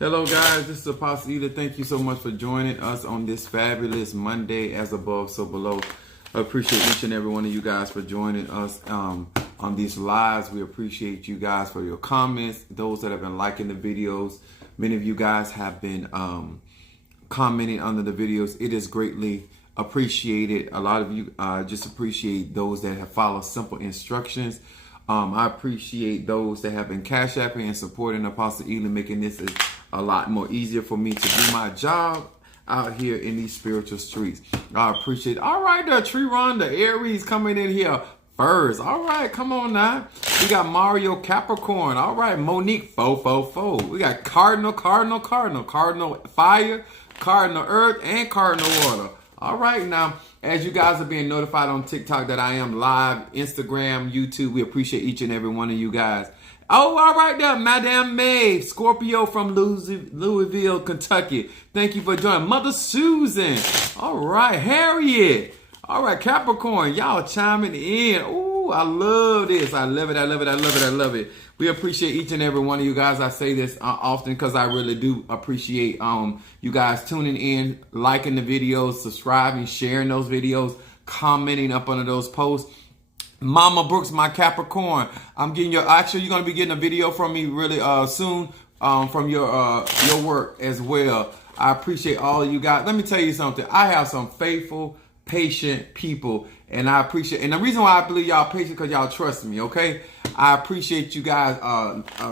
Hello guys, this is Apostle Eda. Thank you so much for joining us on this fabulous Monday, as above, so below. I appreciate each and every one of you guys for joining us on these lives. We appreciate you guys for your comments, those that have been liking the videos. Many of you guys have been commenting under the videos. It is greatly appreciated. A lot of you just appreciate those that have followed simple instructions. I appreciate those that have been cash apping and supporting Apostle Ely, making this a lot more easier for me to do my job out here in these spiritual streets. I appreciate it. All right, the Tree Rhonda Aries coming in here first. All right, come on now. We got Mario Capricorn. All right, Monique 444. We got Cardinal Fire, Cardinal Earth, and Cardinal Water. All right, now, as you guys are being notified on TikTok that I am live, Instagram, YouTube, we appreciate each and every one of you guys. Oh, all right there, Madame May, Scorpio from Louisville, Kentucky. Thank you for joining. Mother Susan. All right, Harriet. All right, Capricorn, y'all chiming in. Ooh, I love this. I love it. We appreciate each and every one of you guys. I say this often because I really do appreciate you guys tuning in, liking the videos, subscribing, sharing those videos, commenting up under those posts. Mama Brooks, my Capricorn, I'm getting you're going to be getting a video from me really soon from your work as well. I appreciate all of you guys. Let me tell you something. I have some faithful, patient people, and I appreciate, and the reason why I believe y'all patient because y'all trust me, okay? I appreciate you guys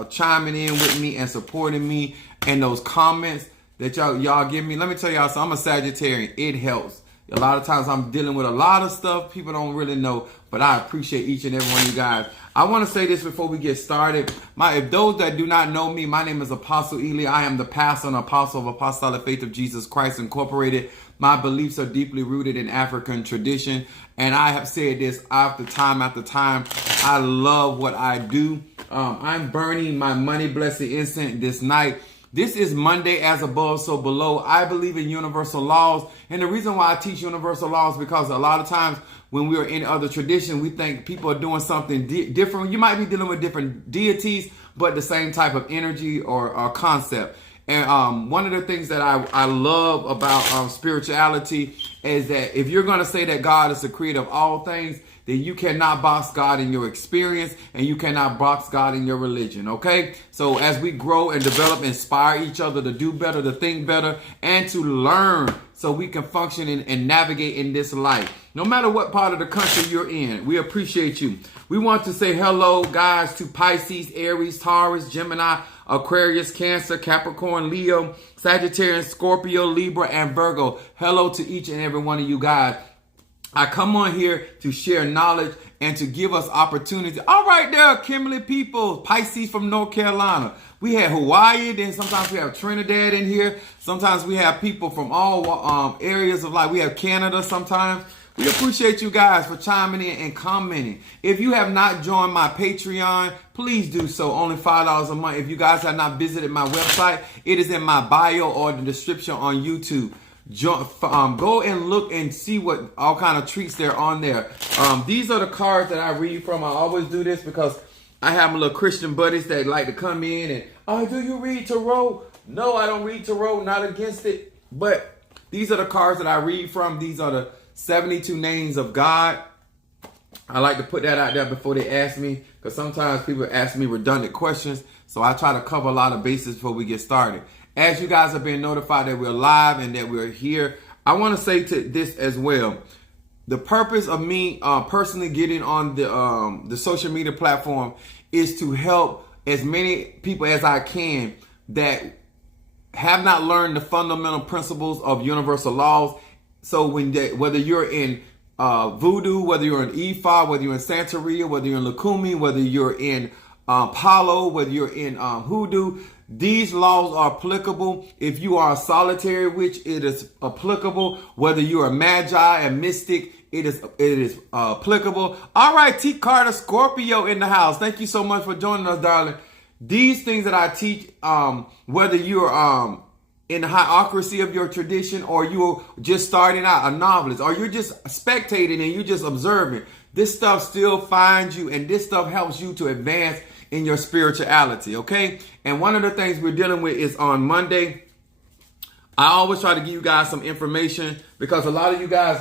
chiming in with me and supporting me, and those comments that y'all give me. Let me tell y'all something. I'm a Sagittarian. It helps. A lot of times I'm dealing with a lot of stuff people don't really know, but I appreciate each and every one of you guys. I want to say this before we get started. If those that do not know me, my name is Apostle Ely. I am the pastor and apostle of Apostolic Faith of Jesus Christ Incorporated. My beliefs are deeply rooted in African tradition, and I have said this after time. I love what I do. I'm burning my money blessed incense this night. This is Monday, as above, so below. I believe in universal laws. And the reason why I teach universal laws is because a lot of times when we are in other traditions, we think people are doing something different. You might be dealing with different deities, but the same type of energy or concept. And one of the things that I love about spirituality is that if you're going to say that God is the creator of all things, then you cannot box God in your experience, and you cannot box God in your religion, okay? So as we grow and develop, inspire each other to do better, to think better, and to learn so we can function and navigate in this life. No matter what part of the country you're in, we appreciate you. We want to say hello, guys, to Pisces, Aries, Taurus, Gemini, Aquarius, Cancer, Capricorn, Leo, Sagittarius, Scorpio, Libra, and Virgo. Hello to each and every one of you guys. I come on here to share knowledge and to give us opportunity. All right there, Kimberly people, Pisces from North Carolina. We have Hawaii, then sometimes we have Trinidad in here. Sometimes we have people from all areas of life. We have Canada sometimes. We appreciate you guys for chiming in and commenting. If you have not joined my Patreon, please do so. Only $5 a month. If you guys have not visited my website, it is in my bio or the description on YouTube. Go and look and see what all kind of treats there on there. These are the cards that I read from. I always do this because I have my little Christian buddies that like to come in and, oh, do you read tarot? No, I don't read tarot, not against it. But these are the cards that I read from. These are the 72 names of God. I like to put that out there before they ask me, because sometimes people ask me redundant questions. So I try to cover a lot of bases before we get started. As you guys are being notified that we're live and that we're here, I want to say to this as well. The purpose of me personally getting on the social media platform is to help as many people as I can that have not learned the fundamental principles of universal laws. So whether you're in voodoo, whether you're in Ifa, whether you're in Santeria, whether you're in Lukumi, whether you're in Palo, whether you're in hoodoo, these laws are applicable. If you are a solitary witch, it is applicable. Whether you're a magi, a mystic, it is applicable. All right, T. Carter Scorpio in the house. Thank you so much for joining us, darling. These things that I teach, whether you're in the hierarchy of your tradition, or you're just starting out, a novelist, or you're just spectating and you're just observing, this stuff still finds you, and this stuff helps you to advance in your spirituality, okay? And one of the things we're dealing with is on Monday. I always try to give you guys some information because a lot of you guys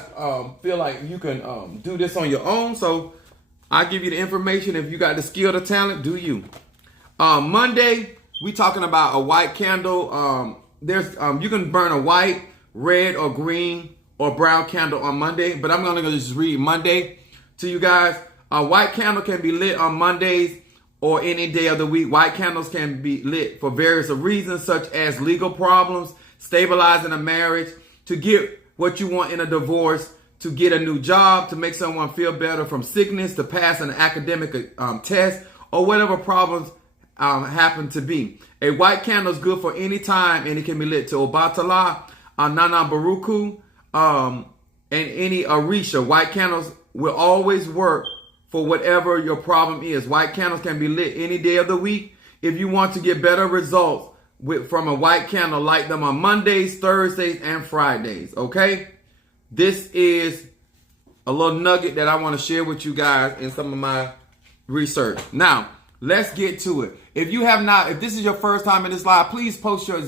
feel like you can do this on your own. So I give you the information. If you got the skill, the talent, do you. Monday, we talking about a white candle. You can burn a white, red, or green or brown candle on Monday. But I'm going to just read Monday to you guys. A white candle can be lit on Mondays or any day of the week. White candles can be lit for various reasons, such as legal problems, stabilizing a marriage, to get what you want in a divorce, to get a new job, to make someone feel better from sickness, to pass an academic test, or whatever problems happen to be. A white candle is good for any time, and it can be lit to Obatala, Nana Baruku, and any Arisha. White candles will always work for whatever your problem is. White candles can be lit any day of the week. If you want to get better results from a white candle, light them on Mondays, Thursdays, and Fridays, okay? This is a little nugget that I want to share with you guys in some of my research. Now, let's get to it. If this is your first time in this live, please post your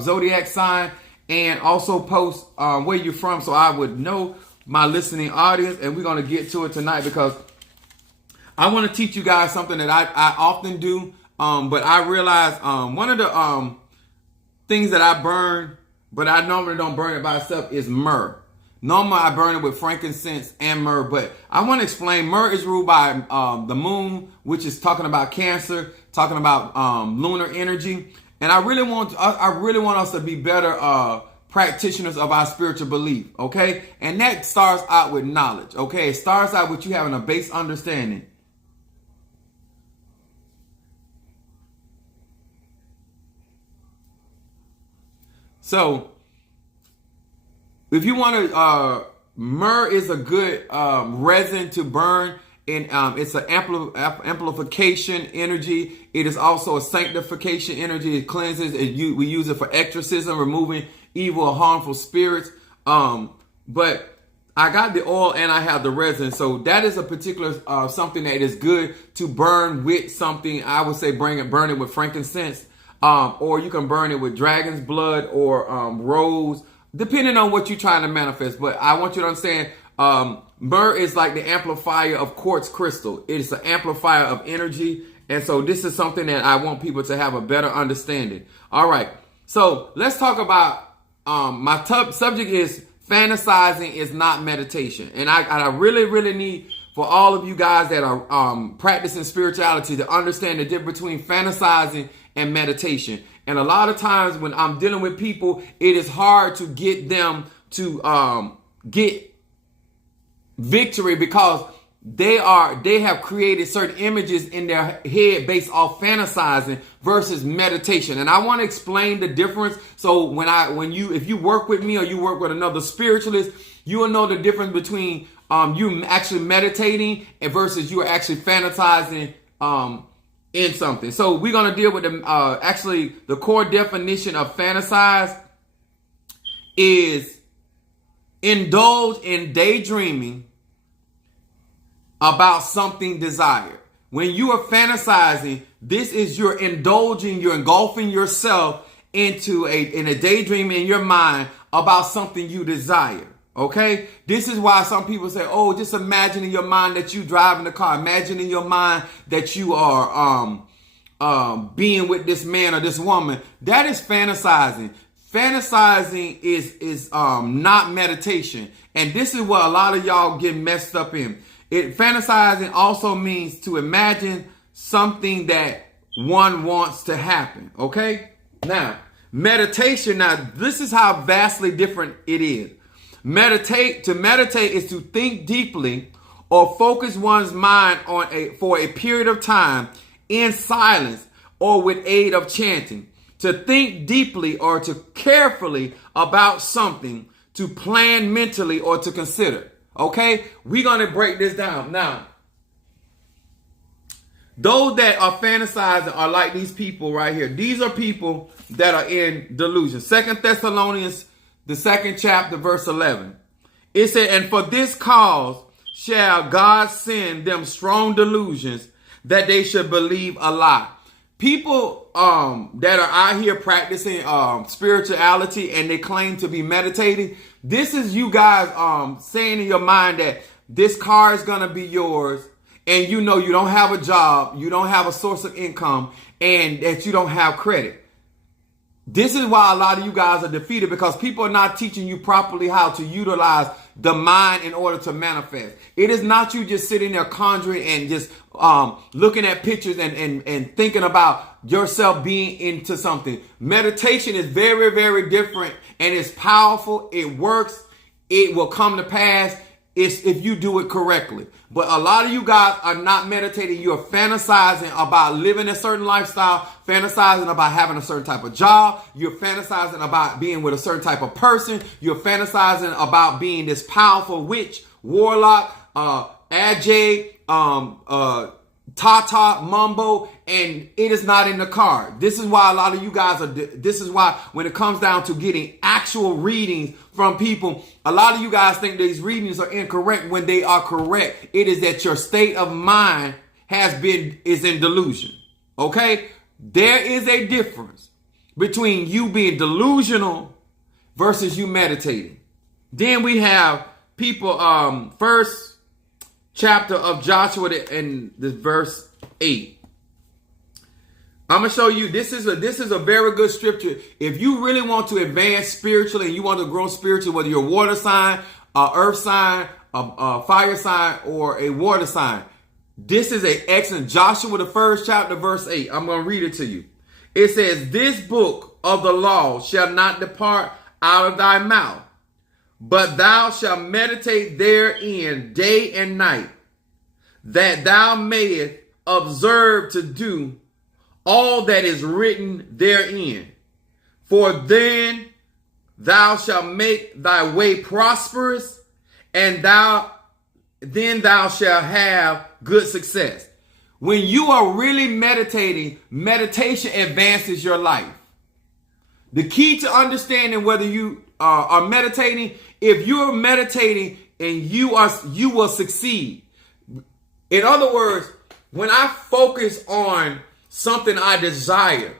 zodiac sign and also post where you're from so I would know my listening audience. And we're going to get to it tonight because I want to teach you guys something that I often do. But I realize one of the things that I burn, but I normally don't burn it by itself, is myrrh. Normally I burn it with frankincense and myrrh, but I want to explain. Myrrh is ruled by the moon, which is talking about Cancer, talking about lunar energy. And I really want us to be better practitioners of our spiritual belief, okay? And that starts out with knowledge, okay? It starts out with you having a base understanding. So, if you want to, myrrh is a good resin to burn, and it's an amplification energy. It is also a sanctification energy. It cleanses. We use it for exorcism, removing evil or harmful spirits. But I got the oil and I have the resin, so that is a particular something that is good to burn with something. I would say burn it with frankincense. Or you can burn it with dragon's blood or rose, depending on what you're trying to manifest. But I want you to understand, myrrh is like the amplifier of quartz crystal. It is an amplifier of energy. And so this is something that I want people to have a better understanding. All right. So let's talk about, my subject is fantasizing is not meditation. And I really, really need for all of you guys that are practicing spirituality to understand the difference between fantasizing and meditation. And a lot of times when I'm dealing with people, it is hard to get them to get victory because they have created certain images in their head based off fantasizing versus meditation. And I want to explain the difference. So if you work with me or you work with another spiritualist, you will know the difference between you actually meditating and versus you are actually fantasizing in something. So we're going to deal with the core definition of fantasize is indulge in daydreaming about something desired. When you are fantasizing, this is you're engulfing yourself into a daydream in your mind about something you desire. Okay, this is why some people say, "Oh, just imagine in your mind that you driving the car. Imagine in your mind that you are being with this man or this woman." That is fantasizing. Fantasizing is not meditation, and this is what a lot of y'all get messed up in. Fantasizing also means to imagine something that one wants to happen. Okay, now meditation. Now this is how vastly different it is. To meditate is to think deeply or focus one's mind for a period of time in silence or with aid of chanting. To think deeply or to carefully about something, to plan mentally or to consider. Okay, we're going to break this down. Now, those that are fantasizing are like these people right here. These are people that are in delusion. 2 Thessalonians, the 2nd chapter, verse 11. It said, "And for this cause shall God send them strong delusions, that they should believe a lie. People that are out here practicing spirituality and they claim to be meditating, this is you guys saying in your mind that this car is going to be yours, and you know you don't have a job, you don't have a source of income, and that you don't have credit. This is why a lot of you guys are defeated, because people are not teaching you properly how to utilize the mind in order to manifest. It is not you just sitting there conjuring and just looking at pictures and thinking about yourself being into something. Meditation is very, very different, and it's powerful. It works. It will come to pass if you do it correctly. But a lot of you guys are not meditating. You're fantasizing about living a certain lifestyle, fantasizing about having a certain type of job. You're fantasizing about being with a certain type of person. You're fantasizing about being this powerful witch, warlock, Ajay, Tata, Mumbo, and it is not in the card. This is why a lot of you guys this is why when it comes down to getting actual readings from people, a lot of you guys think these readings are incorrect when they are correct. It is that your state of mind is in delusion. Okay? There is a difference between you being delusional versus you meditating. Then we have people, first chapter of Joshua in the verse 8. I'm going to show you, this is a very good scripture. If you really want to advance spiritually and you want to grow spiritually, whether you're a water sign, a earth sign, a fire sign, or a water sign, this is an excellent. Joshua, the first chapter, verse 8. I'm going to read it to you. It says, "This book of the law shall not depart out of thy mouth, but thou shalt meditate therein day and night, that thou mayest observe to do all that is written therein. For then thou shalt make thy way prosperous, and then thou shalt have good success." When you are really meditating, meditation advances your life. The key to understanding whether you are meditating, if you're meditating and you will succeed. In other words, when I focus on something I desire,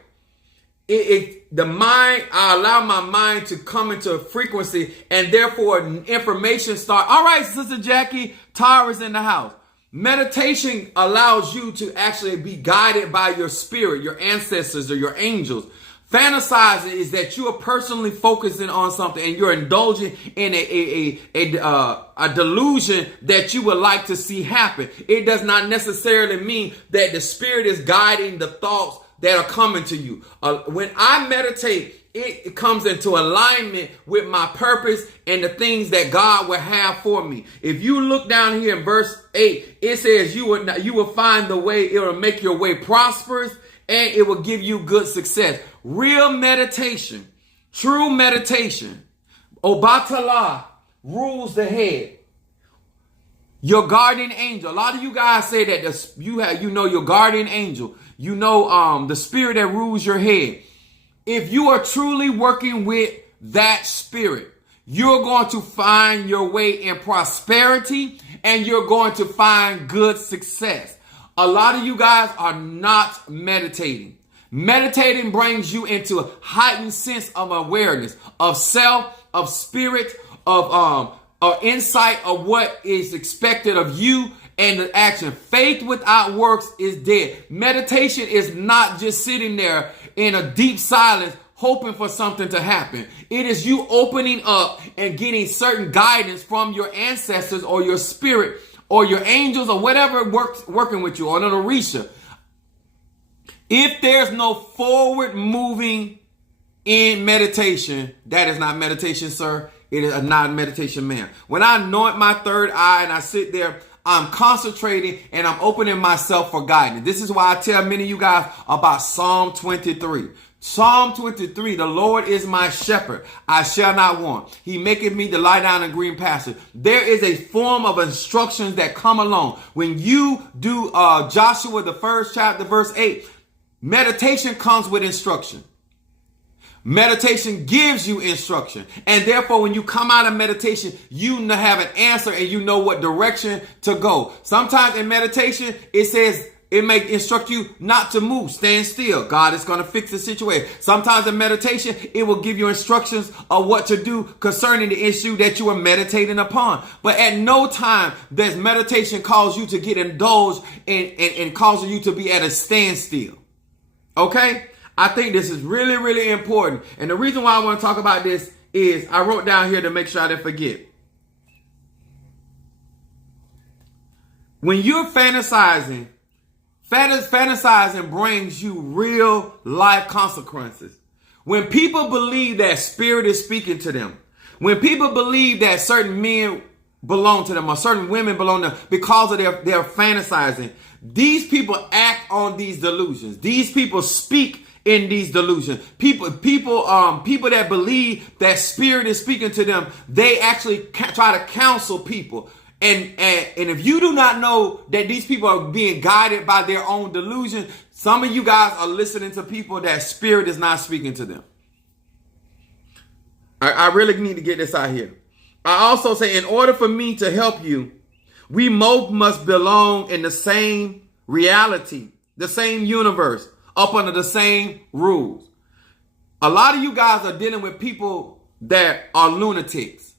I allow my mind to come into a frequency, and therefore information start. All right, Sister Jackie, Tara's in the house. Meditation allows you to actually be guided by your spirit, your ancestors, or your angels. Fantasizing is that you are personally focusing on something and you're indulging in a delusion that you would like to see happen. It does not necessarily mean that the spirit is guiding the thoughts that are coming to you. When I meditate, it comes into alignment with my purpose and the things that God will have for me. If you look down here in verse 8, it says you will find the way, it will make your way prosperous, and it will give you good success. Real meditation, true meditation, Obatala rules the head. Your guardian angel. A lot of you guys say that you know your guardian angel. You know the spirit that rules your head. If you are truly working with that spirit, you're going to find your way in prosperity, and you're going to find good success. A lot of you guys are not meditating. Meditating brings you into a heightened sense of awareness, of self, of spirit, of insight of what is expected of you and the action. Faith without works is dead. Meditation is not just sitting there in a deep silence hoping for something to happen. It is you opening up and getting certain guidance from your ancestors or your spirit or your angels or whatever working with you, or an Orisha. If there's no forward moving in meditation, that is not meditation, sir. It is not meditation, ma'am. When I anoint my third eye and I sit there, I'm concentrating and I'm opening myself for guidance. This is why I tell many of you guys about Psalm 23. Psalm 23, the Lord is my shepherd, I shall not want. He maketh me to lie down in green pastures. There is a form of instructions that come along. When you do Joshua, the first chapter, verse 8, meditation comes with instruction. Meditation gives you instruction. And therefore, when you come out of meditation, you have an answer and you know what direction to go. Sometimes in meditation, it says, It may instruct you not to move, stand still. God is going to fix the situation. Sometimes in meditation, it will give you instructions of what to do concerning the issue that you are meditating upon. But at no time does meditation cause you to get indulged and causing you to be at a standstill. Okay? I think this is really, really important. And the reason why I want to talk about this is I wrote down here to make sure I didn't forget. When you're fantasizing brings you real life consequences. When people believe that spirit is speaking to them, when people believe that certain men belong to them or certain women belong to them because of their fantasizing, these people act on these delusions. These people speak in these delusions. People that believe that spirit is speaking to them, they actually try to counsel people. And if you do not know that these people are being guided by their own delusion, some of you guys are listening to people that spirit is not speaking to them. I really need to get this out here. I also say, in order for me to help you, we both must belong in the same reality, the same universe, up under the same rules. A lot of you guys are dealing with people that are lunatics.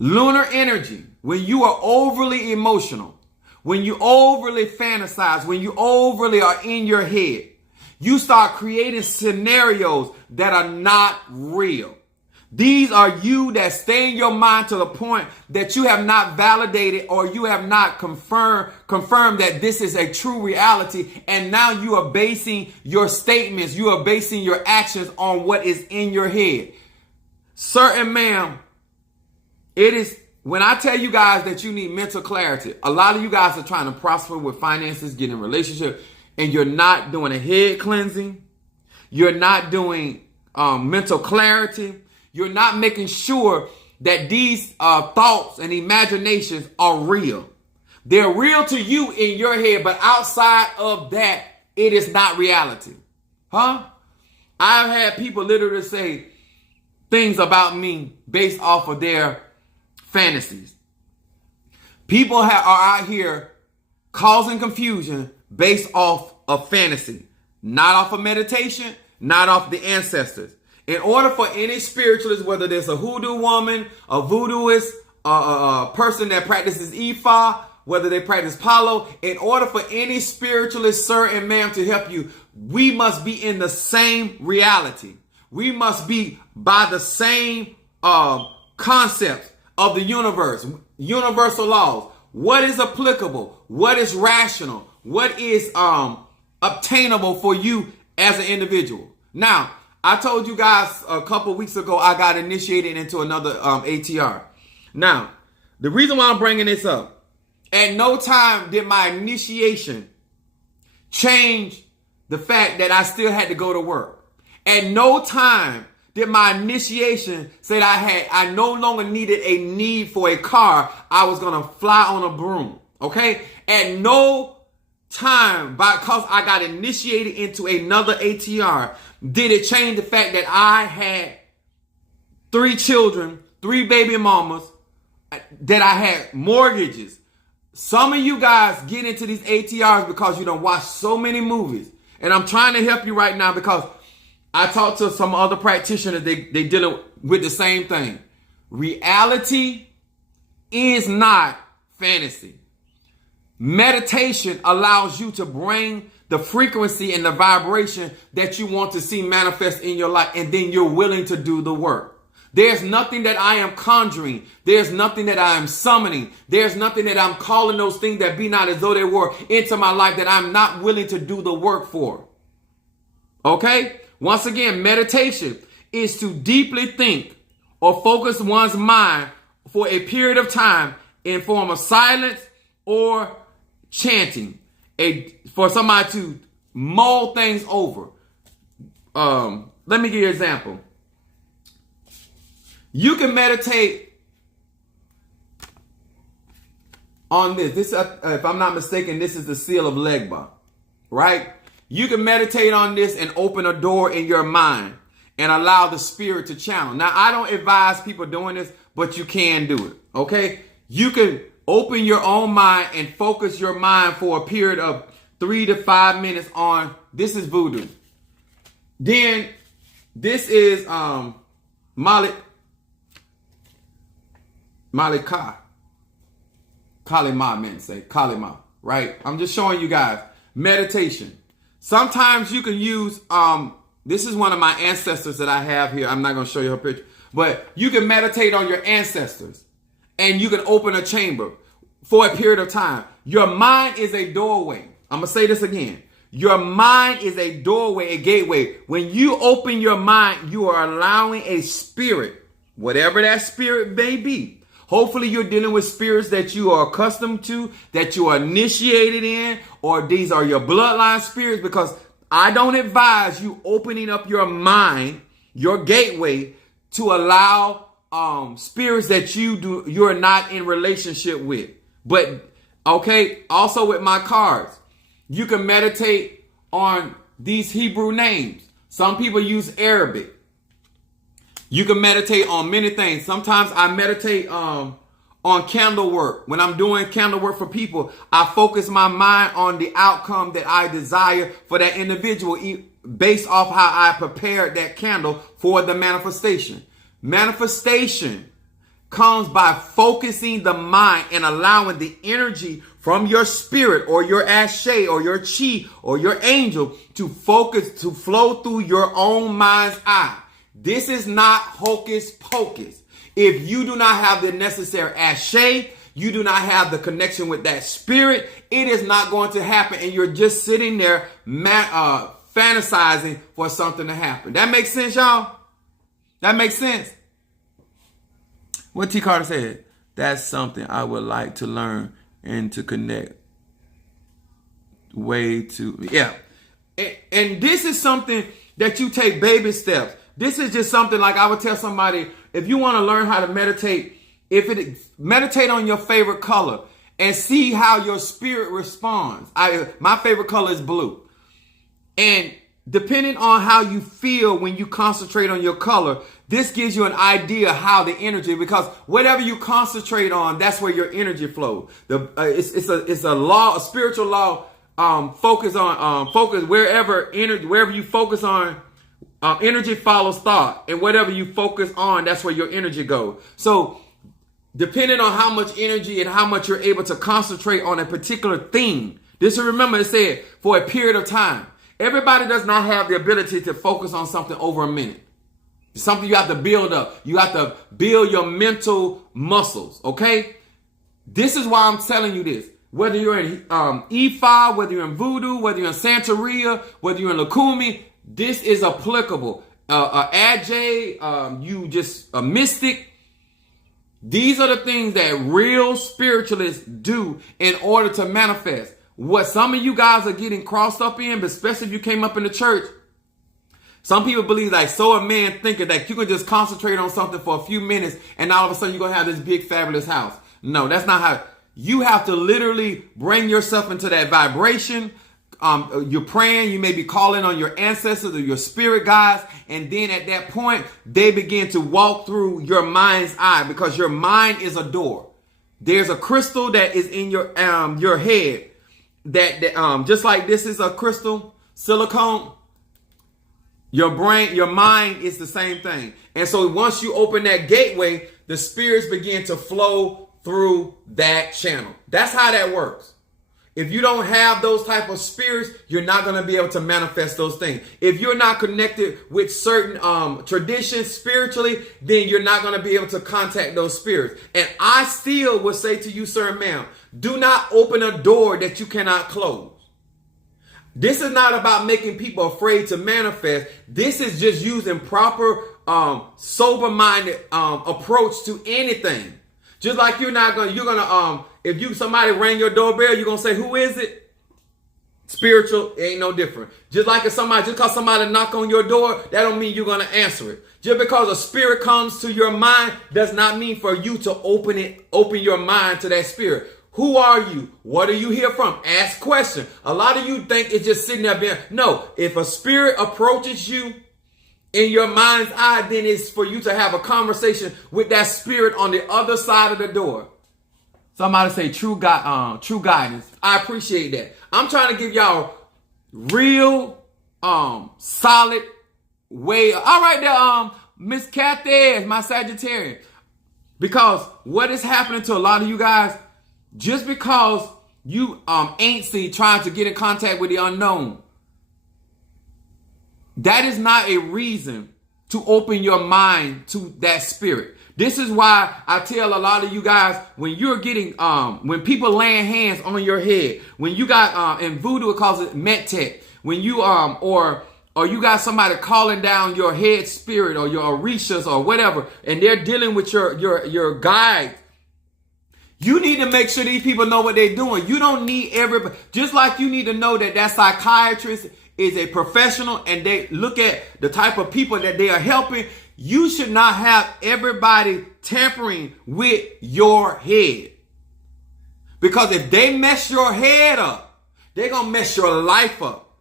Lunar energy, when you are overly emotional, when you overly fantasize, when you overly are in your head, you start creating scenarios that are not real. These are you that stay in your mind to the point that you have not validated or you have not confirmed that this is a true reality. And now you are basing your statements, you are basing your actions on what is in your head. Certain ma'am, it is when I tell you guys that you need mental clarity. A lot of you guys are trying to prosper with finances, get in a relationship, and you're not doing a head cleansing. You're not doing mental clarity. You're not making sure that these thoughts and imaginations are real. They're real to you in your head, but outside of that, it is not reality. Huh? I've had people literally say things about me based off of their fantasies. People are out here causing confusion based off of fantasy, not off of meditation, not off the ancestors. In order for any spiritualist, whether there's a hoodoo woman, a voodooist, a person that practices Ifa, whether they practice Palo, in order for any spiritualist, sir and ma'am, to help you, we must be in the same reality. We must be by the same concepts of the universe, universal laws. What is applicable? What is rational? What is obtainable for you as an individual? Now, I told you guys a couple weeks ago I got initiated into another ATR. Now, the reason why I'm bringing this up, at no time did my initiation change the fact that I still had to go to work. At no time did my initiation say that I no longer needed a need for a car. I was going to fly on a broom. Okay? At no time, because I got initiated into another ATR, did it change the fact that I had 3 children, 3 baby mamas, that I had mortgages. Some of you guys get into these ATRs because you don't watch so many movies. And I'm trying to help you right now because I talked to some other practitioners, they dealing with the same thing. Reality is not fantasy. Meditation allows you to bring the frequency and the vibration that you want to see manifest in your life, and then you're willing to do the work. There's nothing that I am conjuring. There's nothing that I am summoning. There's nothing that I'm calling those things that be not as though they were into my life that I'm not willing to do the work for. Okay? Once again, meditation is to deeply think or focus one's mind for a period of time in form of silence or chanting, for somebody to mull things over. Let me give you an example. You can meditate on this. This, if I'm not mistaken, this is the seal of Legba, right? You can meditate on this and open a door in your mind and allow the spirit to channel. Now, I don't advise people doing this, but you can do it, okay? You can open your own mind and focus your mind for a period of 3 to 5 minutes on, this is voodoo. Then this is Malika. Kalima, men say Kalima, right? I'm just showing you guys meditation. Sometimes you can use this is one of my ancestors that I have here. I'm not going to show you her picture, but you can meditate on your ancestors and you can open a chamber for a period of time. Your mind is a doorway. I'm going to say this again. Your mind is a doorway, a gateway. When you open your mind, you are allowing a spirit, whatever that spirit may be. Hopefully you're dealing with spirits that you are accustomed to, that you are initiated in, or these are your bloodline spirits, because I don't advise you opening up your mind, your gateway, to allow spirits that you're not in relationship with. But okay, also with my cards, you can meditate on these Hebrew names. Some people use Arabic. You can meditate on many things. Sometimes I meditate on candle work. When I'm doing candle work for people, I focus my mind on the outcome that I desire for that individual based off how I prepared that candle for the manifestation. Manifestation comes by focusing the mind and allowing the energy from your spirit or your ashe or your chi or your angel to focus, to flow through your own mind's eye. This is not hocus pocus. If you do not have the necessary ashe, you do not have the connection with that spirit, it is not going to happen. And you're just sitting there fantasizing for something to happen. That makes sense, y'all? That makes sense. What T. Carter said, that's something I would like to learn and to connect way to, yeah. And this is something that you take baby steps. This is just something like I would tell somebody, if you want to learn how to meditate, meditate on your favorite color and see how your spirit responds. My favorite color is blue. And depending on how you feel when you concentrate on your color, this gives you an idea how the energy, because whatever you concentrate on, that's where your energy flows. It's a law, a spiritual law. Focus wherever you focus on. Energy follows thought, and whatever you focus on, that's where your energy goes. So depending on how much energy and how much you're able to concentrate on a particular thing, this, remember it said for a period of time. Everybody does not have the ability to focus on something over a minute. It's something you have to build up. You have to build your mental muscles, okay? This is why I'm telling you this. Whether you're in Ifa, whether you're in Voodoo, whether you're in Santeria, whether you're in Lakumi, this is applicable. You just a mystic. These are the things that real spiritualists do in order to manifest. What some of you guys are getting crossed up in, but especially if you came up in the church, some people believe like so a man thinking that you can just concentrate on something for a few minutes and all of a sudden you're going to have this big fabulous house. No, that's not how. You have to literally bring yourself into that vibration. You're praying, you may be calling on your ancestors or your spirit guides, and then at that point, they begin to walk through your mind's eye, because your mind is a door. There's a crystal that is in your head that just like this is a crystal, silicone, your brain, your mind is the same thing. And so once you open that gateway, the spirits begin to flow through that channel. That's how that works. If you don't have those type of spirits, you're not going to be able to manifest those things. If you're not connected with certain traditions spiritually, then you're not going to be able to contact those spirits. And I still would say to you, sir and ma'am, do not open a door that you cannot close. This is not about making people afraid to manifest. This is just using proper, sober-minded approach to anything. Just like if somebody rang your doorbell, you're going to say, who is it? Spiritual, it ain't no different. Just because somebody knock on your door, that don't mean you're going to answer it. Just because a spirit comes to your mind does not mean for you to open your mind to that spirit. Who are you? What are you here from? Ask questions. A lot of you think it's just sitting there being, no, if a spirit approaches you in your mind's eye, then it's for you to have a conversation with that spirit on the other side of the door. Somebody say true guidance. I appreciate that. I'm trying to give y'all real, solid way. All right, there, Miss Kathy, my Sagittarian. Because what is happening to a lot of you guys, just because you antsy trying to get in contact with the unknown, that is not a reason to open your mind to that spirit. This is why I tell a lot of you guys, when you're getting, when people laying hands on your head, when you got, in voodoo it calls it metet, when you, or you got somebody calling down your head spirit or your orishas or whatever, and they're dealing with your guide. You need to make sure these people know what they're doing. You don't need everybody, just like you need to know that psychiatrist is a professional and they look at the type of people that they are helping. You should not have everybody tampering with your head. Because if they mess your head up, they're going to mess your life up.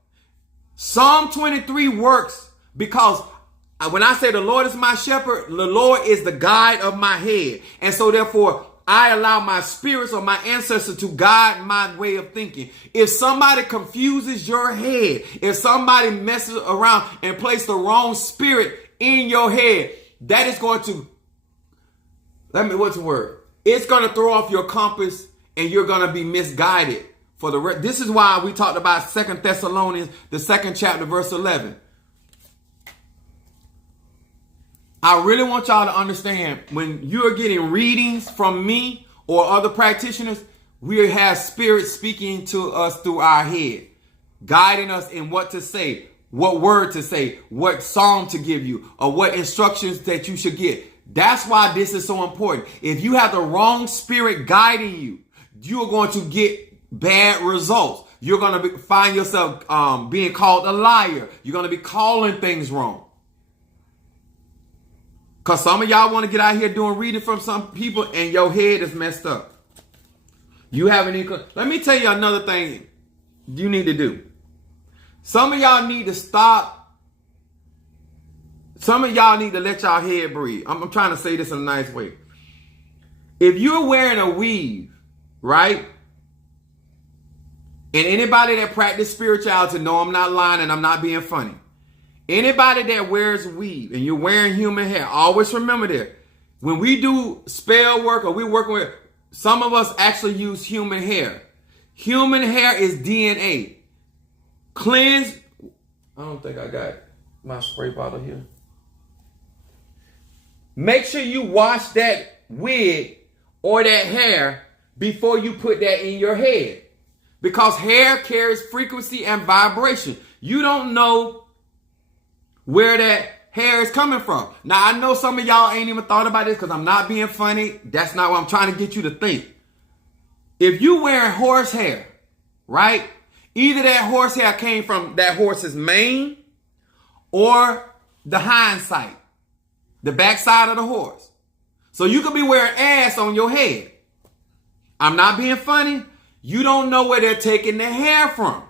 Psalm 23 works because when I say the Lord is my shepherd, the Lord is the guide of my head. And so therefore, I allow my spirits or my ancestors to guide my way of thinking. If somebody confuses your head, if somebody messes around and places the wrong spirit in your head, that is going to, what's the word? It's going to throw off your compass and you're going to be misguided. This is why we talked about 2 Thessalonians, the 2nd chapter, verse 11. I really want y'all to understand, when you're getting readings from me or other practitioners, we have spirits speaking to us through our head, guiding us in what to say, what word to say, what psalm to give you, or what instructions that you should get. That's why this is so important. If you have the wrong spirit guiding you, you are going to get bad results. You're going to find yourself being called a liar. You're going to be calling things wrong. Because some of y'all want to get out here doing reading from some people and your head is messed up. You haven't even... Let me tell you another thing you need to do. Some of y'all need to stop. Some of y'all need to let y'all head breathe. I'm trying to say this in a nice way. If you're wearing a weave, right? And anybody that practice spirituality know I'm not lying and I'm not being funny. Anybody that wears weave and you're wearing human hair, always remember that. When we do spell work or we're working with, some of us actually use human hair. Human hair is DNA. Cleanse. I don't think I got my spray bottle here. Make sure you wash that wig or that hair before you put that in your head. Because hair carries frequency and vibration. You don't know where that hair is coming from. Now, I know some of y'all ain't even thought about this because I'm not being funny. That's not what I'm trying to get you to think. If you wearing horse hair, right? Either that horse hair came from that horse's mane or the hindsight, the backside of the horse. So you could be wearing ass on your head. I'm not being funny. You don't know where they're taking the hair from.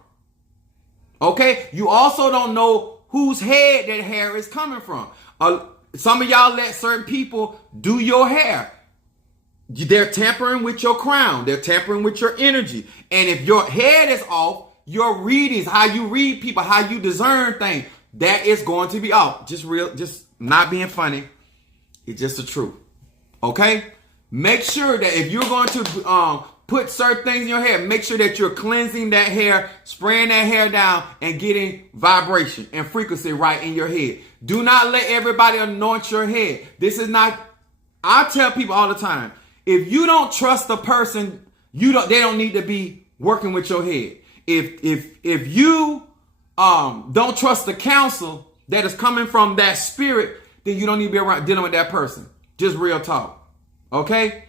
Okay? You also don't know whose head that hair is coming from. Some of y'all let certain people do your hair. They're tampering with your crown. They're tampering with your energy. And if your head is off, your readings, how you read people, how you discern things, that is going to be off. Just not being funny. It's just the truth. Okay? Make sure that if you're going to put certain things in your hair, make sure that you're cleansing that hair, spraying that hair down, and getting vibration and frequency right in your head. Do not let everybody anoint your head. This is not, I tell people all the time, if you don't trust the person, they don't need to be working with your head. If you don't trust the counsel that is coming from that spirit, then you don't need to be around dealing with that person. Just real talk. Okay?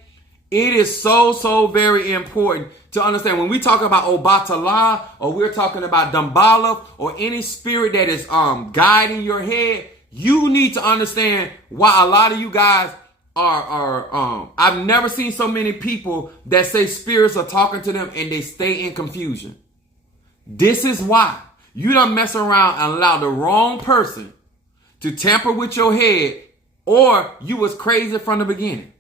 It is so very important to understand when we talk about Obatala or we're talking about Dambala or any spirit that is guiding your head, you need to understand why a lot of you guys are I've never seen so many people that say spirits are talking to them and they stay in confusion. This is why you don't mess around and allow the wrong person to tamper with your head, or you was crazy from the beginning.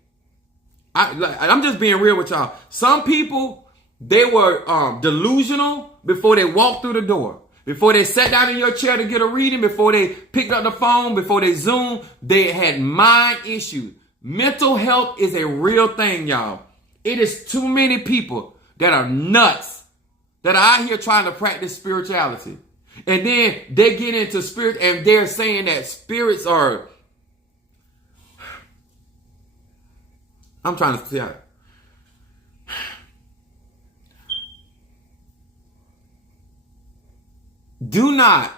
I'm just being real with y'all. Some people, they were delusional before they walked through the door. Before they sat down in your chair to get a reading, before they picked up the phone, before they Zoom, they had mind issues. Mental health is a real thing, y'all. It is too many people that are nuts that are out here trying to practice spirituality. And then they get into spirit and they're saying that spirits are... I'm trying to see how... Do not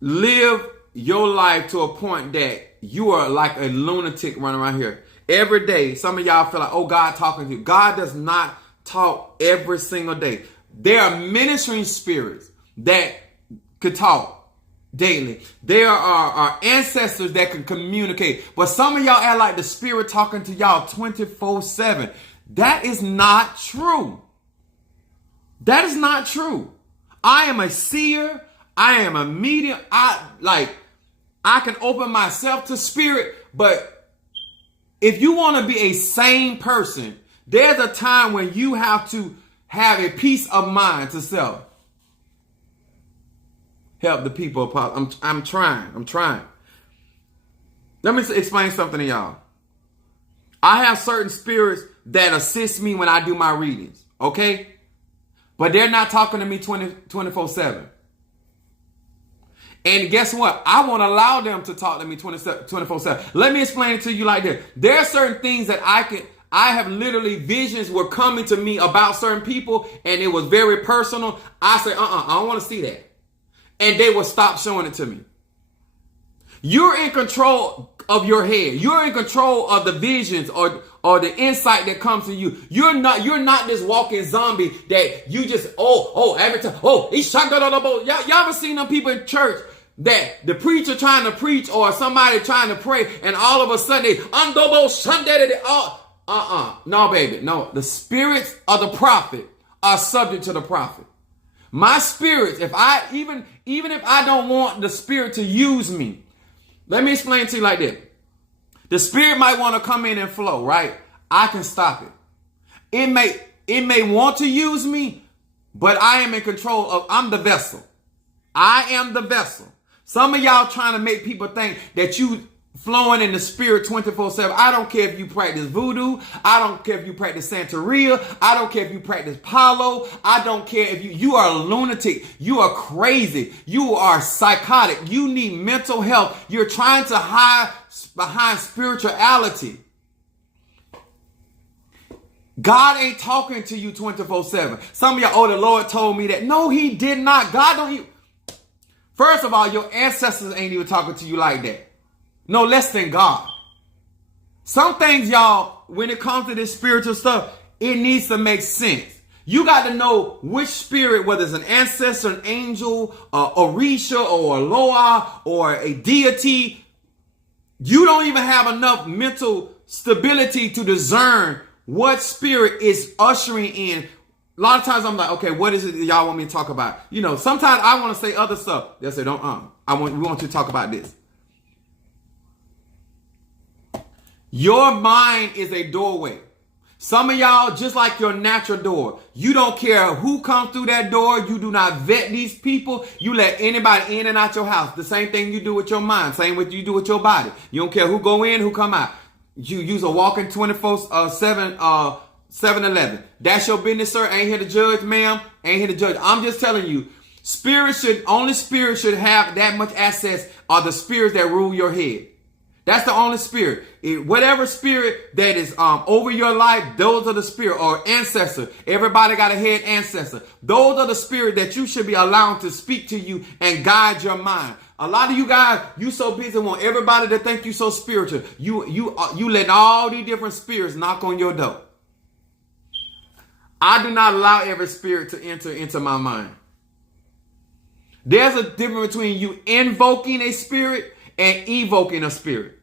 live your life to a point that you are like a lunatic running around here. Every day, some of y'all feel like, oh, God talking to you. God does not talk every single day. There are ministering spirits that could talk daily. There are ancestors that can communicate. But some of y'all act like the spirit talking to y'all 24/7. That is not true. That is not true. I am a seer. I am a medium. I can open myself to spirit, but if you want to be a sane person, there's a time when you have to have a peace of mind to self. Help the people. I'm trying. Let me explain something to y'all. I have certain spirits that assist me when I do my readings. Okay? But they're not talking to me 24/7. And guess what? I won't allow them to talk to me 24/7. Let me explain it to you like this. There are certain things that I have literally visions were coming to me about certain people and it was very personal. I say, I don't want to see that. And they will stop showing it to me. You're in control of your head. You're in control of the visions or the insight that comes to you. You're not this walking zombie that you just, every time, he's shot. Y'all ever seen them people in church that the preacher trying to preach or somebody trying to pray and all of a sudden they, no, baby. No, the spirits of the prophet are subject to the prophet. My spirits, even if I don't want the spirit to use me, let me explain to you like this. The spirit might want to come in and flow, right? I can stop it. It may want to use me, but I am in control of, I'm the vessel. I am the vessel. Some of y'all trying to make people think that you flowing in the spirit 24/7. I don't care if you practice voodoo. I don't care if you practice Santeria. I don't care if you practice Palo. I don't care if you are a lunatic. You are crazy. You are psychotic. You need mental health. You're trying to hide behind spirituality. God ain't talking to you 24/7. Some of y'all, the Lord told me that. No, he did not. God don't. First of all, your ancestors ain't even talking to you like that. No less than God. Some things, y'all, when it comes to this spiritual stuff, it needs to make sense. You got to know which spirit, whether it's an ancestor, an angel, Orisha, or a Loa, or a deity. You don't even have enough mental stability to discern what spirit is ushering in. A lot of times I'm like, okay, what is it that y'all want me to talk about? You know, sometimes I want to say other stuff. They'll say, we want you to talk about this. Your mind is a doorway. Some of y'all, just like your natural door, you don't care who comes through that door. You do not vet these people. You let anybody in and out your house. The same thing you do with your mind. Same with you do with your body. You don't care who go in, who come out. You use a walking 24/7 7-Eleven. That's your business, sir. Ain't here to judge, ma'am. Ain't here to judge. I'm just telling you, only spirit should have that much access are the spirits that rule your head. That's the only spirit. Whatever spirit that is over your life, those are the spirit or ancestor. Everybody got a head ancestor. Those are the spirit that you should be allowed to speak to you and guide your mind. A lot of you guys, you so busy want everybody to think you so spiritual. You letting all these different spirits knock on your door. I do not allow every spirit to enter into my mind. There's a difference between you invoking a spirit and evoking a spirit.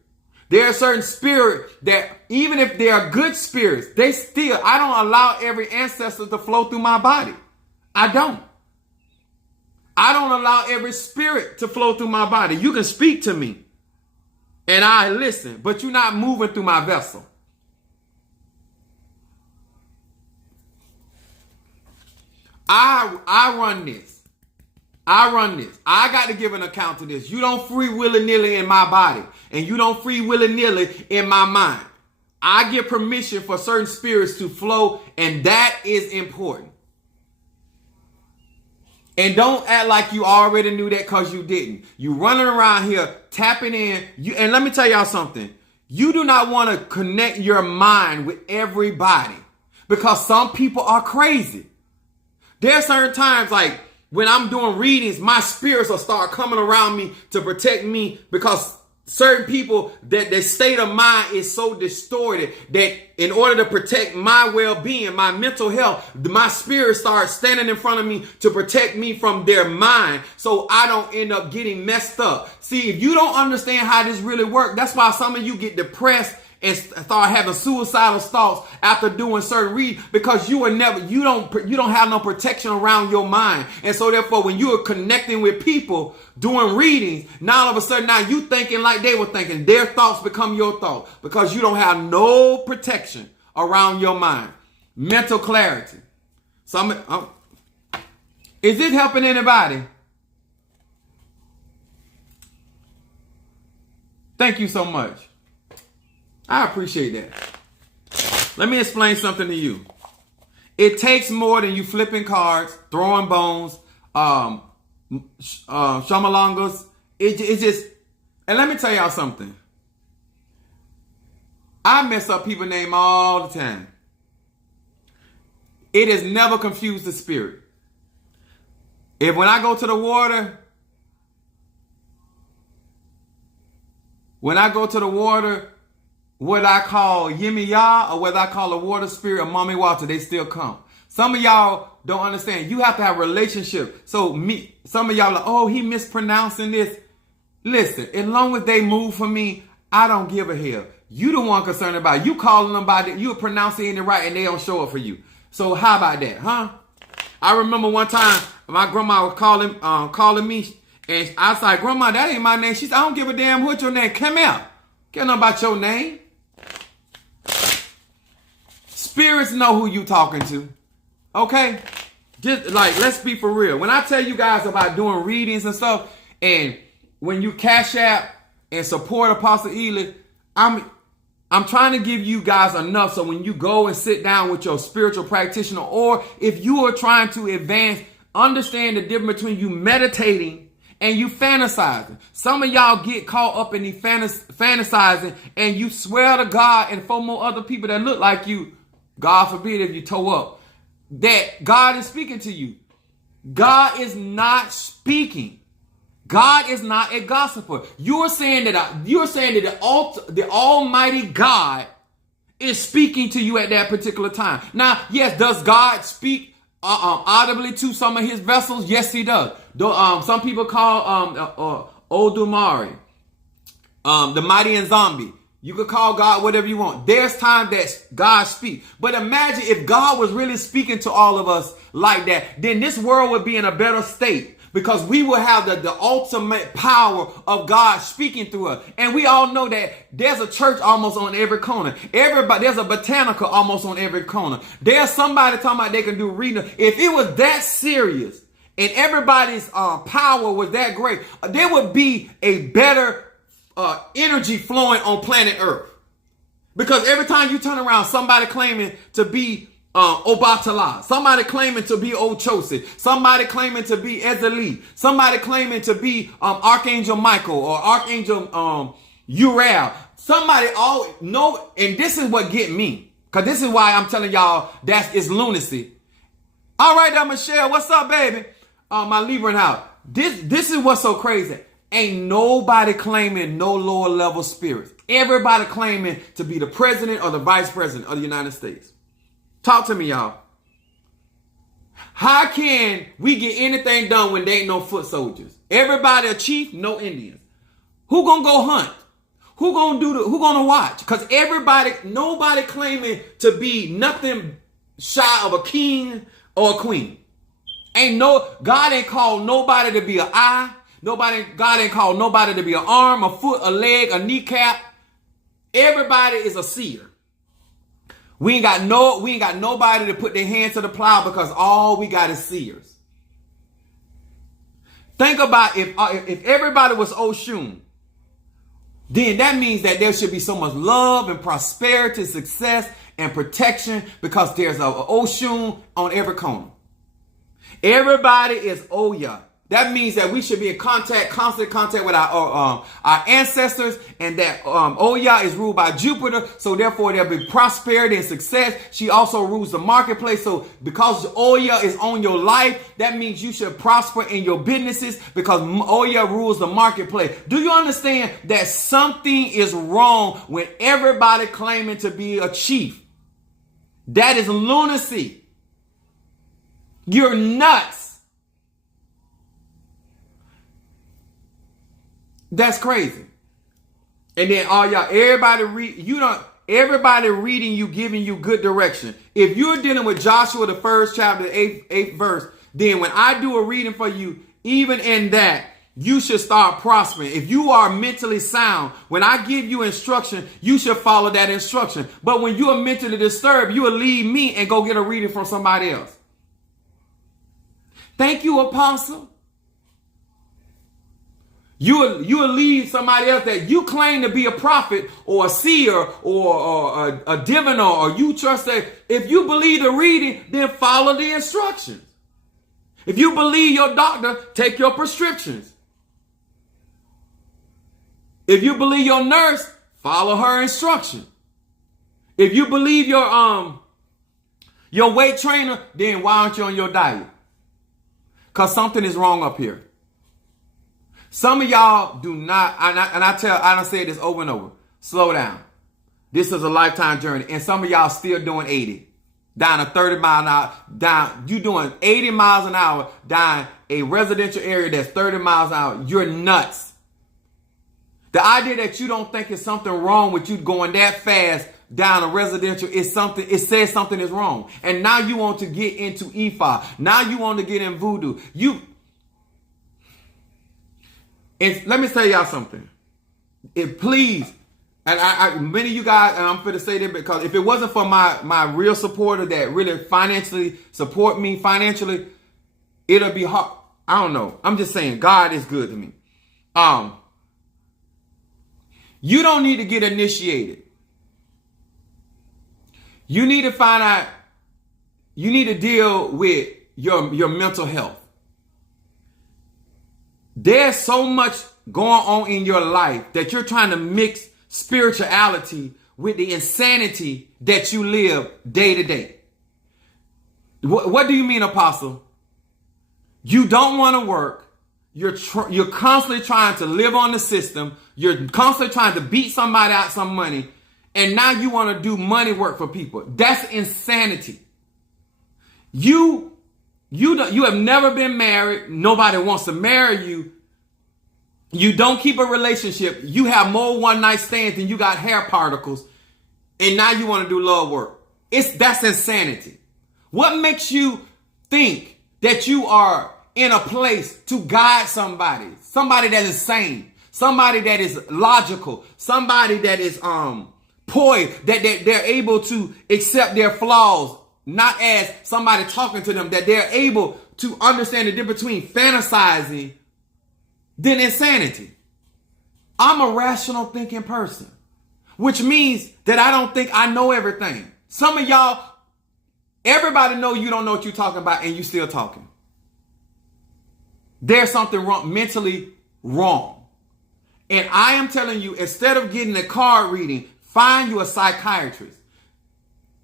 There are certain spirits that even if they are good spirits, I don't allow every ancestor to flow through my body. I don't allow every spirit to flow through my body. You can speak to me and I listen, but you're not moving through my vessel. I run this. I run this. I got to give an account to this. You don't free willy-nilly in my body, and you don't free willy-nilly in my mind. I give permission for certain spirits to flow, and that is important. And don't act like you already knew that because you didn't. You running around here tapping in. And let me tell y'all something. You do not want to connect your mind with everybody because some people are crazy. There are certain times like when I'm doing readings, my spirits will start coming around me to protect me because certain people, that their state of mind is so distorted that in order to protect my well-being, my mental health, my spirit starts standing in front of me to protect me from their mind so I don't end up getting messed up. See, if you don't understand how this really works, that's why some of you get depressed and start having suicidal thoughts after doing certain readings because you don't have no protection around your mind. And so therefore, when you are connecting with people doing readings, now all of a sudden now you thinking like they were thinking. Their thoughts become your thoughts because you don't have no protection around your mind. Mental clarity. Is it helping anybody? Thank you so much. I appreciate that. Let me explain something to you. It takes more than you flipping cards, throwing bones, shamalongas. It just, and let me tell y'all something. I mess up people's name all the time. It has never confused the spirit. When I go to the water, what I call Yimiya or what I call a water spirit or mommy water, they still come. Some of y'all don't understand. You have to have a relationship. Some of y'all are, oh, he mispronouncing this. Listen, as long as they move for me, I don't give a hell. You the one concerned about it. You calling them about it. You pronouncing it right and they don't show up for you. So how about that, huh? I remember one time my grandma was calling me and I was like, Grandma, that ain't my name. She said, I don't give a damn what your name. Come here. Care nothing about your name. Spirits know who you talking to. Okay? Just like, let's be for real. When I tell you guys about doing readings and stuff, and when you cash app and support Apostle Ely, I'm trying to give you guys enough so when you go and sit down with your spiritual practitioner, or if you are trying to advance, understand the difference between you meditating and you fantasizing. Some of y'all get caught up in the fantasizing and you swear to God and for more other people that look like you, God forbid if you toe up, that God is speaking to you. God is not speaking. God is not a gossiper. You're saying that the Almighty God is speaking to you at that particular time. Now, yes, does God speak audibly to some of his vessels? Yes, he does. Some people call Odumare, the mighty and zombie. You could call God whatever you want. There's time that God speaks. But imagine if God was really speaking to all of us like that, then this world would be in a better state because we will have the ultimate power of God speaking through us. And we all know that there's a church almost on every corner. There's a botanical almost on every corner. There's somebody talking about they can do reading. If it was that serious and everybody's power was that great, there would be a better energy flowing on planet Earth. Because every time you turn around, somebody claiming to be Obatala, somebody claiming to be Ochosi, somebody claiming to be Ezeli, somebody claiming to be Archangel Michael or Archangel Uriel. Somebody all know, and this is what get me, because this is why I'm telling y'all it's lunacy. All right, Michelle, what's up, baby? My Libra house. This is what's so crazy. Ain't nobody claiming no lower level spirits. Everybody claiming to be the president or the vice president of the United States. Talk to me, y'all. How can we get anything done when there ain't no foot soldiers? Everybody a chief, no Indians. Who gonna go hunt? Who gonna watch? Because nobody claiming to be nothing shy of a king or a queen. God ain't called nobody to be an eye. God ain't called nobody to be an arm, a foot, a leg, a kneecap. Everybody is a seer. We ain't got nobody to put their hands to the plow because all we got is seers. Think about if everybody was Oshun, then that means that there should be so much love and prosperity, success and protection because there's a Oshun on every corner. Everybody is Oya. That means that we should be in constant contact with our ancestors, and that Oya is ruled by Jupiter, so therefore there'll be prosperity and success. She also rules the marketplace, so because Oya is on your life, that means you should prosper in your businesses because Oya rules the marketplace. Do you understand that something is wrong when everybody claiming to be a chief? That is lunacy. You're nuts. That's crazy. And then everybody reading you, giving you good direction. If you're dealing with Joshua, the 1st chapter, 8th verse, then when I do a reading for you, even in that, you should start prospering. If you are mentally sound, when I give you instruction, you should follow that instruction. But when you are mentally disturbed, you will leave me and go get a reading from somebody else. Thank you, Apostle. You will leave somebody else that you claim to be a prophet or a seer or a diviner, or you trust that. If you believe the reading, then follow the instructions. If you believe your doctor, take your prescriptions. If you believe your nurse, follow her instruction. If you believe your weight trainer, then why aren't you on your diet? Because something is wrong up here. Some of y'all do not, I done said this over and over, slow down. This is a lifetime journey. And some of y'all still doing 80. Down a 30 mile an hour, you doing 80 miles an hour down a residential area that's 30 miles an hour. You're nuts. The idea that you don't think it's something wrong with you going that fast down a residential is something, it says something is wrong. And now you want to get into Ifa. Now you want to get in voodoo. And let me tell y'all something. Please, and many of you guys, and I'm going to say this because if it wasn't for my real supporter that really financially support me financially, it'll be hard. I don't know. I'm just saying God is good to me. You don't need to get initiated. You need to find out, you need to deal with your mental health. There's so much going on in your life that you're trying to mix spirituality with the insanity that you live day to day. What do you mean, Apostle? You don't want to work. You're constantly trying to live on the system. You're constantly trying to beat somebody out some money. And now you want to do money work for people. That's insanity. You have never been married. Nobody wants to marry you. You don't keep a relationship. You have more one night stands than you got hair particles. And now you want to do love work. That's insanity. What makes you think that you are in a place to guide somebody that is sane, somebody that is logical, somebody that is poised, that they're able to accept their flaws, not as somebody talking to them, that they're able to understand the difference between fantasizing than insanity. I'm a rational thinking person, which means that I don't think I know everything. Some of y'all, everybody know you don't know what you're talking about and you still talking. There's something wrong, mentally wrong. And I am telling you, instead of getting a card reading, find you a psychiatrist.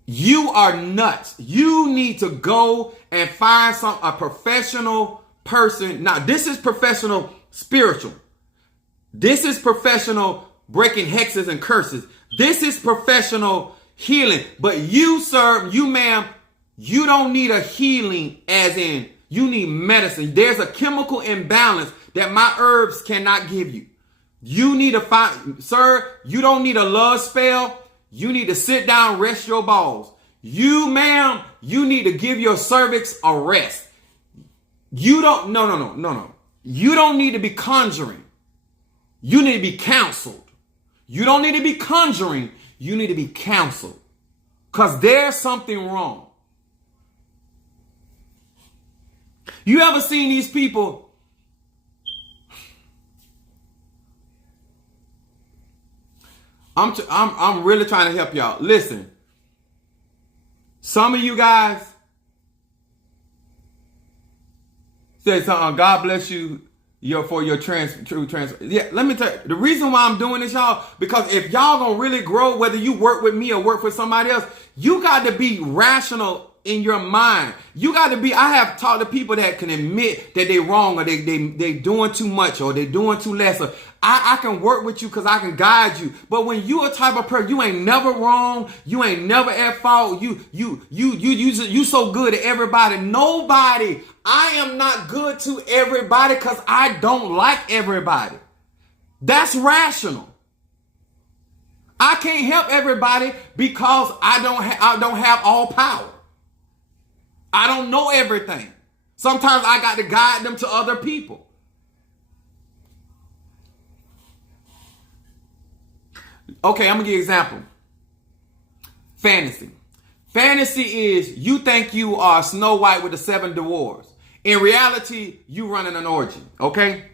You are nuts. You need to go and find a professional person. Now, this is professional spiritual. This is professional breaking hexes and curses. This is professional healing. But you, sir, you, ma'am, you don't need a healing as in you need medicine. There's a chemical imbalance that my herbs cannot give you. You need to find, sir, you don't need a love spell. You need to sit down, rest your balls. You, ma'am, you need to give your cervix a rest. You don't, no. You don't need to be conjuring. You need to be counseled. You don't need to be conjuring. You need to be counseled. Because there's something wrong. You ever seen these people? I'm really trying to help y'all. Listen. Some of you guys said something. God bless you for your true transfer. Yeah, let me tell you. The reason why I'm doing this, y'all, because if y'all gonna really grow, whether you work with me or work for somebody else, you got to be rational in your mind. You got to be. I have talked to people that can admit that they're wrong, or they doing too much, or they're doing too less. Or I can work with you because I can guide you. But when you a type of person, you ain't never wrong. You ain't never at fault. You so good at everybody. Nobody. I am not good to everybody because I don't like everybody. That's rational. I can't help everybody because I don't have all power. I don't know everything. Sometimes I got to guide them to other people. Okay, I'm going to give you an example. Fantasy. Fantasy is you think you are Snow White with the 7 dwarves. In reality, you running an orgy, okay?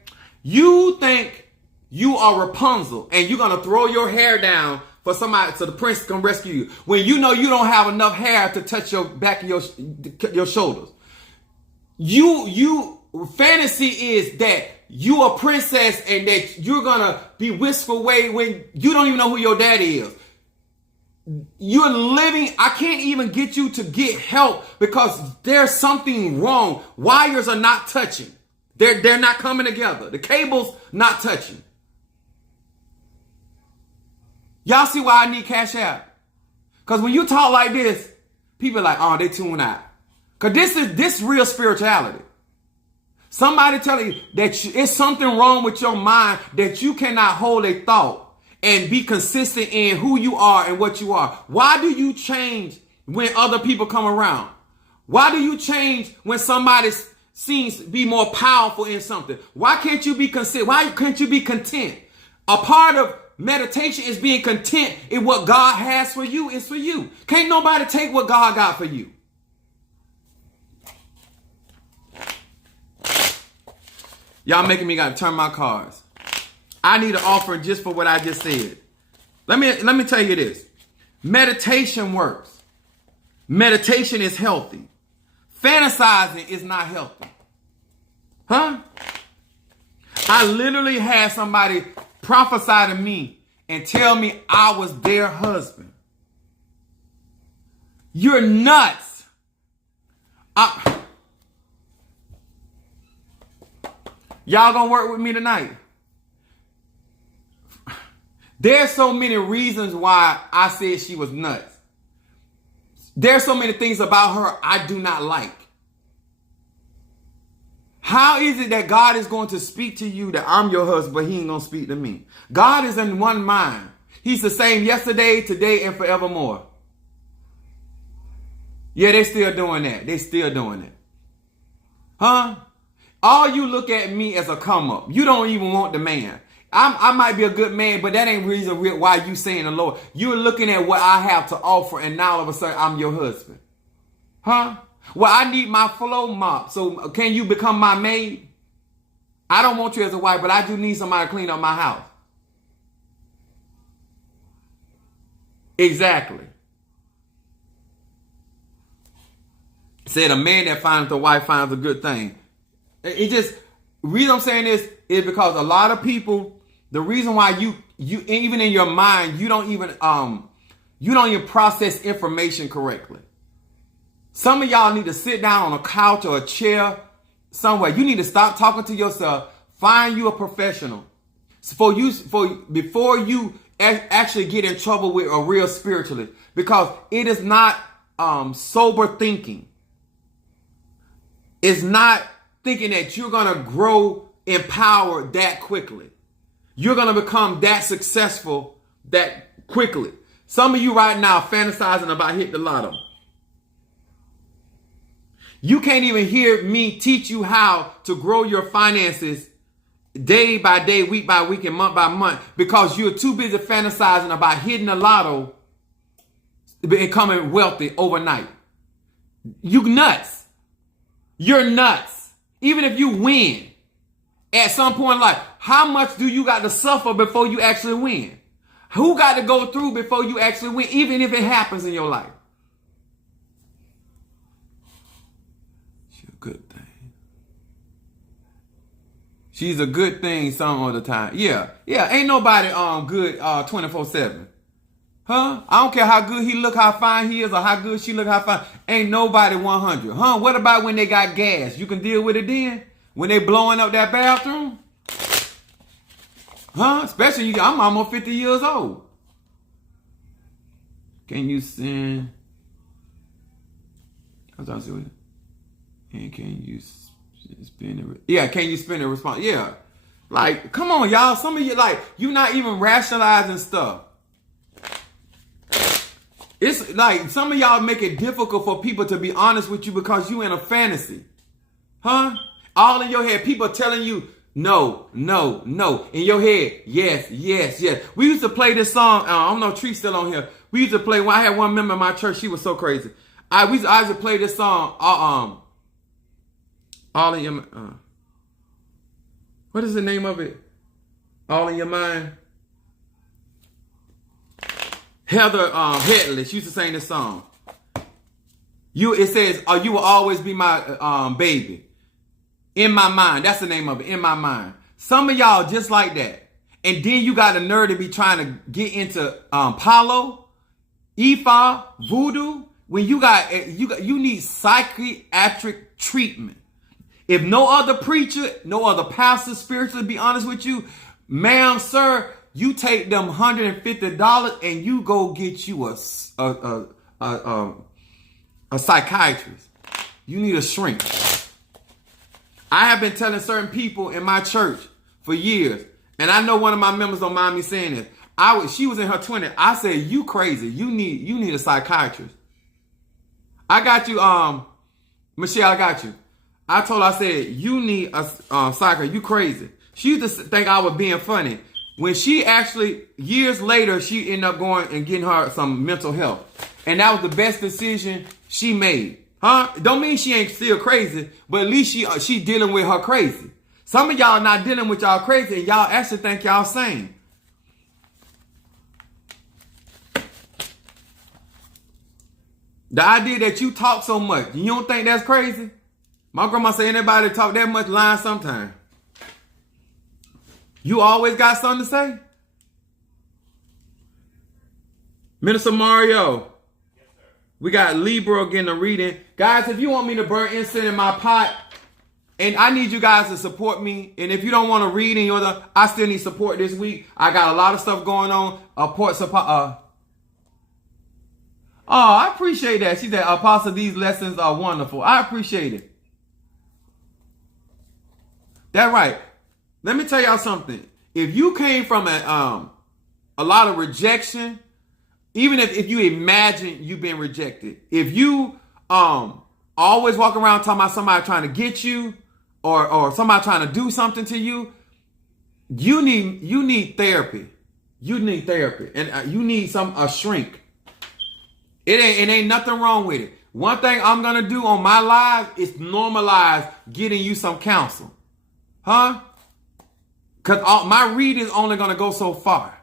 You think you are Rapunzel and you're going to throw your hair down for somebody so the prince can rescue you. When you know you don't have enough hair to touch your back of your shoulders. Fantasy is that you a princess and that you're going to be whisked away when you don't even know who your daddy is. You're living, I can't even get you to get help because there's something wrong. Wires are not touching. They're not coming together. The cable's not touching. Y'all see why I need Cash App? Because when you talk like this, people are like, oh, they tune out. Because this real spirituality. Somebody telling you that it's something wrong with your mind, that you cannot hold a thought and be consistent in who you are and what you are. Why do you change when other people come around? Why do you change when somebody seems to be more powerful in something? Why can't you be consistent? Why can't you be content? A part of meditation is being content in what God has for you is for you. Can't nobody take what God got for you. Y'all making me gotta turn my cards. I need an offering just for what I just said. Let me tell you this. Meditation works. Meditation is healthy. Fantasizing is not healthy. Huh? I literally had somebody prophesy to me and tell me I was their husband. You're nuts. Y'all gonna work with me tonight? There's so many reasons why I said she was nuts. There's so many things about her I do not like. How is it that God is going to speak to you that I'm your husband, but he ain't going to speak to me? God is in one mind. He's the same yesterday, today, and forevermore. Yeah, they still doing that. They still doing it. Huh? All you look at me as a come up. You don't even want the man. I might be a good man, but that ain't reason why you saying the Lord. You're looking at what I have to offer, and now all of a sudden I'm your husband. Huh? Well, I need my flow mop. So can you become my maid? I don't want you as a wife, but I do need somebody to clean up my house. Exactly. Said a man that finds a wife finds a good thing. It just, the reason I'm saying this is because a lot of people, the reason why you even in your mind, you don't even process information correctly. Some of y'all need to sit down on a couch or a chair somewhere. You need to stop talking to yourself. Find you a professional. Before you actually get in trouble with a real spiritualist. Because it is not sober thinking. It's not thinking that you're going to grow in power that quickly. You're going to become that successful that quickly. Some of you right now fantasizing about hitting the lotto. You can't even hear me teach you how to grow your finances day by day, week by week, and month by month because you're too busy fantasizing about hitting the lotto becoming wealthy overnight. You nuts. You're nuts. Even if you win at some point in life, how much do you got to suffer before you actually win? Who got to go through before you actually win, even if it happens in your life? She's a good thing. She's a good thing some of the time. Yeah. Ain't nobody good 24/7. Huh? I don't care how good he look, how fine he is, or how good she look, how fine. Ain't nobody 100. Huh? What about when they got gas? You can deal with it then? When they blowing up that bathroom? Huh? Especially I'm almost 50 years old. Can you send? I'm trying to see what. And can you spend it? Yeah, can you spend a response? Yeah. Like, come on, y'all. Some of you, like, you not even rationalizing stuff. It's like some of y'all make it difficult for people to be honest with you because you in a fantasy. Huh? All in your head. People telling you, no. In your head, yes. We used to play this song. I don't know if Tree's still on here. We used to play, when I had one member in my church, she was so crazy. I used to play this song, all in your, what is the name of it? All in Your Mind? Heather Headley, she used to sing this song. It says, you will always be my baby. In my mind. That's the name of it. In my mind. Some of y'all just like that. And then you got a nerve to be trying to get into Palo, Ifa, voodoo. When you need psychiatric treatment. If no other preacher, no other pastor spiritually be honest with you, ma'am, sir, you take them $150 and you go get you a psychiatrist. You need a shrink. I have been telling certain people in my church for years, and I know one of my members don't mind me saying this. She was in her 20s. I said, you crazy. You need a psychiatrist. I got you, Michelle, I got you. I told her, I said, you need a psychiatrist. You crazy. She used to think I was being funny. When she actually, years later, she ended up going and getting her some mental health. And that was the best decision she made. Huh? Don't mean she ain't still crazy, but at least she dealing with her crazy. Some of y'all not dealing with y'all crazy, and y'all actually think y'all sane. The idea that you talk so much, you don't think that's crazy? My grandma say anybody talk that much lying sometime. You always got something to say? Minister Mario. Yes, sir. We got Libra getting a reading. Guys, if you want me to burn incense in my pot, and I need you guys to support me. And if you don't want to read any other, I still need support this week. I got a lot of stuff going on. I appreciate that. She said, Apostle, these lessons are wonderful. I appreciate it. That's right. Let me tell y'all something. If you came from a lot of rejection, even if you imagine you being rejected, if you always walk around talking about somebody trying to get you or somebody trying to do something to you, you need therapy. You need therapy, and you need a shrink. It ain't nothing wrong with it. One thing I'm gonna do on my live is normalize getting you some counsel. Huh? Because my reading is only going to go so far.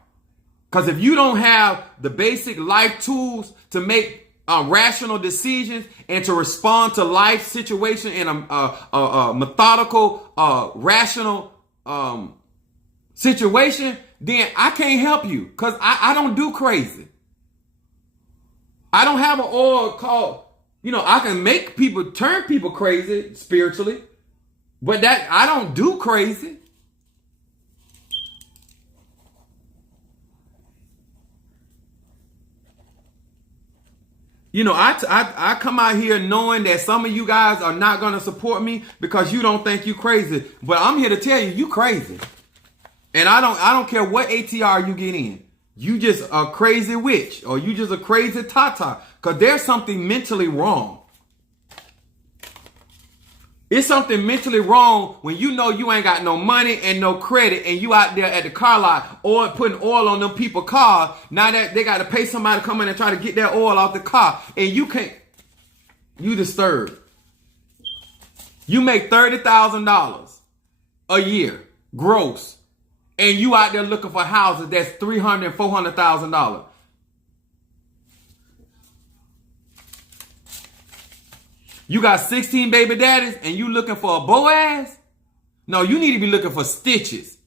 Because if you don't have the basic life tools to make rational decisions and to respond to life situation in a methodical, rational situation, then I can't help you. Because I don't do crazy. I don't have an oil called, I can make people, turn people crazy spiritually. But that I don't do crazy. I come out here knowing that some of you guys are not going to support me because you don't think you crazy. But I'm here to tell you, you crazy. And I don't care what ATR you get in. You just a crazy witch or you just a crazy tata because there's something mentally wrong. It's something mentally wrong when you know you ain't got no money and no credit and you out there at the car lot or putting oil on them people's cars. Now that they got to pay somebody to come in and try to get that oil off the car and you can't. You disturbed. You make $30,000 a year gross and you out there looking for houses that's $300,000 and $400,000. You got 16 baby daddies and you looking for a Boaz? No, you need to be looking for stitches.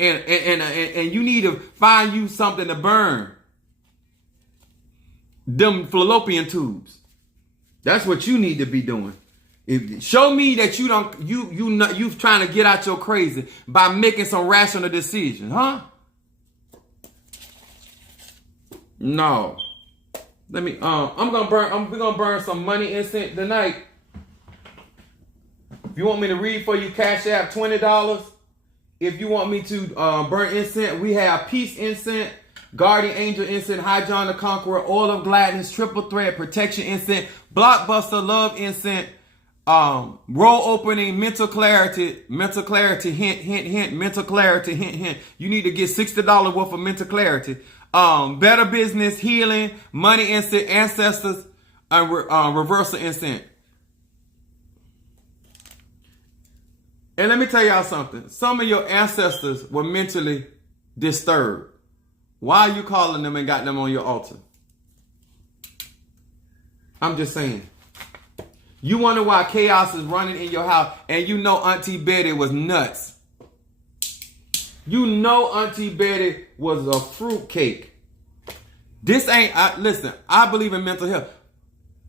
And you need to find you something to burn. Them fallopian tubes. That's what you need to be doing. Show me that you trying to get out your crazy by making some rational decisions, huh? No. Let me we're gonna burn some money incense tonight. If you want me to read for you, Cash App $20. If you want me to burn incense, we have peace incense, guardian angel incense, High John the Conqueror, oil of gladness, triple threat, protection incense, blockbuster love incense, roll opening, mental clarity, hint, hint, hint, mental clarity, hint, hint. You need to get $60 worth of mental clarity. Better business, healing, money incense, ancestors, reversal incense. And let me tell y'all something. Some of your ancestors were mentally disturbed. Why are you calling them and got them on your altar? I'm just saying. You wonder why chaos is running in your house and you know Auntie Betty was nuts. You know Auntie Betty was a fruitcake. This ain't, listen, I believe in mental health.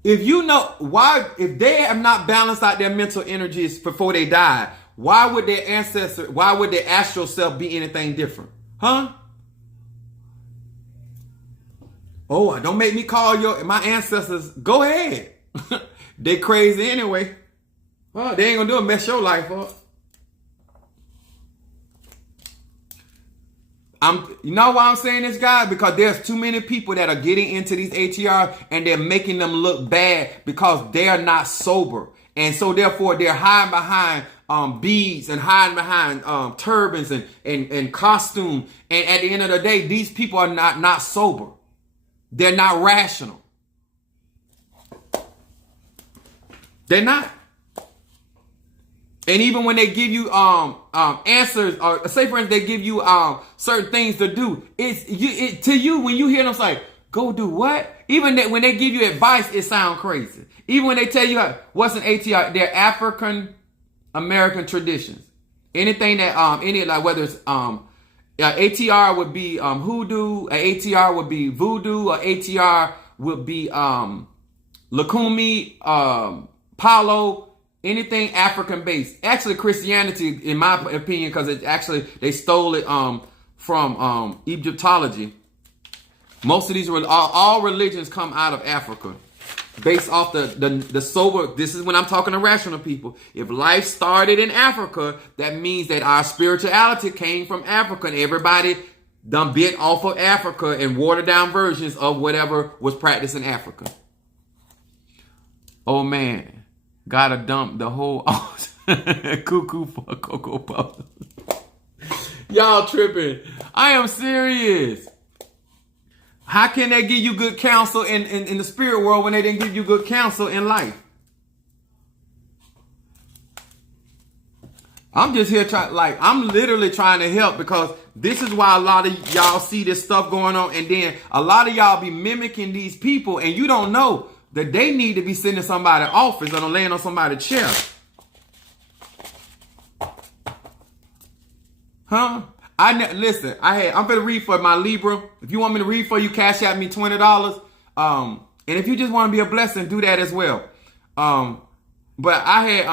If you know why, if they have not balanced out their mental energies before they died, why would their astral self be anything different? Huh? Oh, don't make me call my ancestors. Go ahead. They crazy anyway. Well, they ain't gonna do it, mess your life up. You know why I'm saying this, guys? Because there's too many people that are getting into these ATRs and they're making them look bad because they're not sober. And so therefore they're hiding behind beads and hiding behind turbans and costume. And at the end of the day, these people are not sober. They're not rational. They're not. And even when they give you answers, or say for instance they give you certain things to do, to you when you hear them say, go do what? Even when they give you advice, it sounds crazy. Even when they tell you what's an ATR, they're African American traditions. Anything that whether it's ATR would be hoodoo, ATR would be voodoo, or ATR would be Lakumi, Palo. Anything African based. Actually, Christianity, in my opinion, because they stole it from Egyptology. Most of these all religions come out of Africa, based off the sober. This is when I'm talking to rational people. If life started in Africa, that means that our spirituality came from Africa, and everybody done bit off of Africa and watered down versions of whatever was practiced in Africa. Oh man. Gotta dump the whole cuckoo for a Cocoa Puff. Y'all tripping. I am serious. How can they give you good counsel in the spirit world when they didn't give you good counsel in life? I'm just here I'm literally trying to help, because this is why a lot of y'all see this stuff going on, and then a lot of y'all be mimicking these people and you don't know that they need to be sitting in somebody's office or laying on somebody's chair. Huh? Listen, I'm gonna read for my Libra. If you want me to read for you, Cash App me $20. And if you just want to be a blessing, do that as well. But I had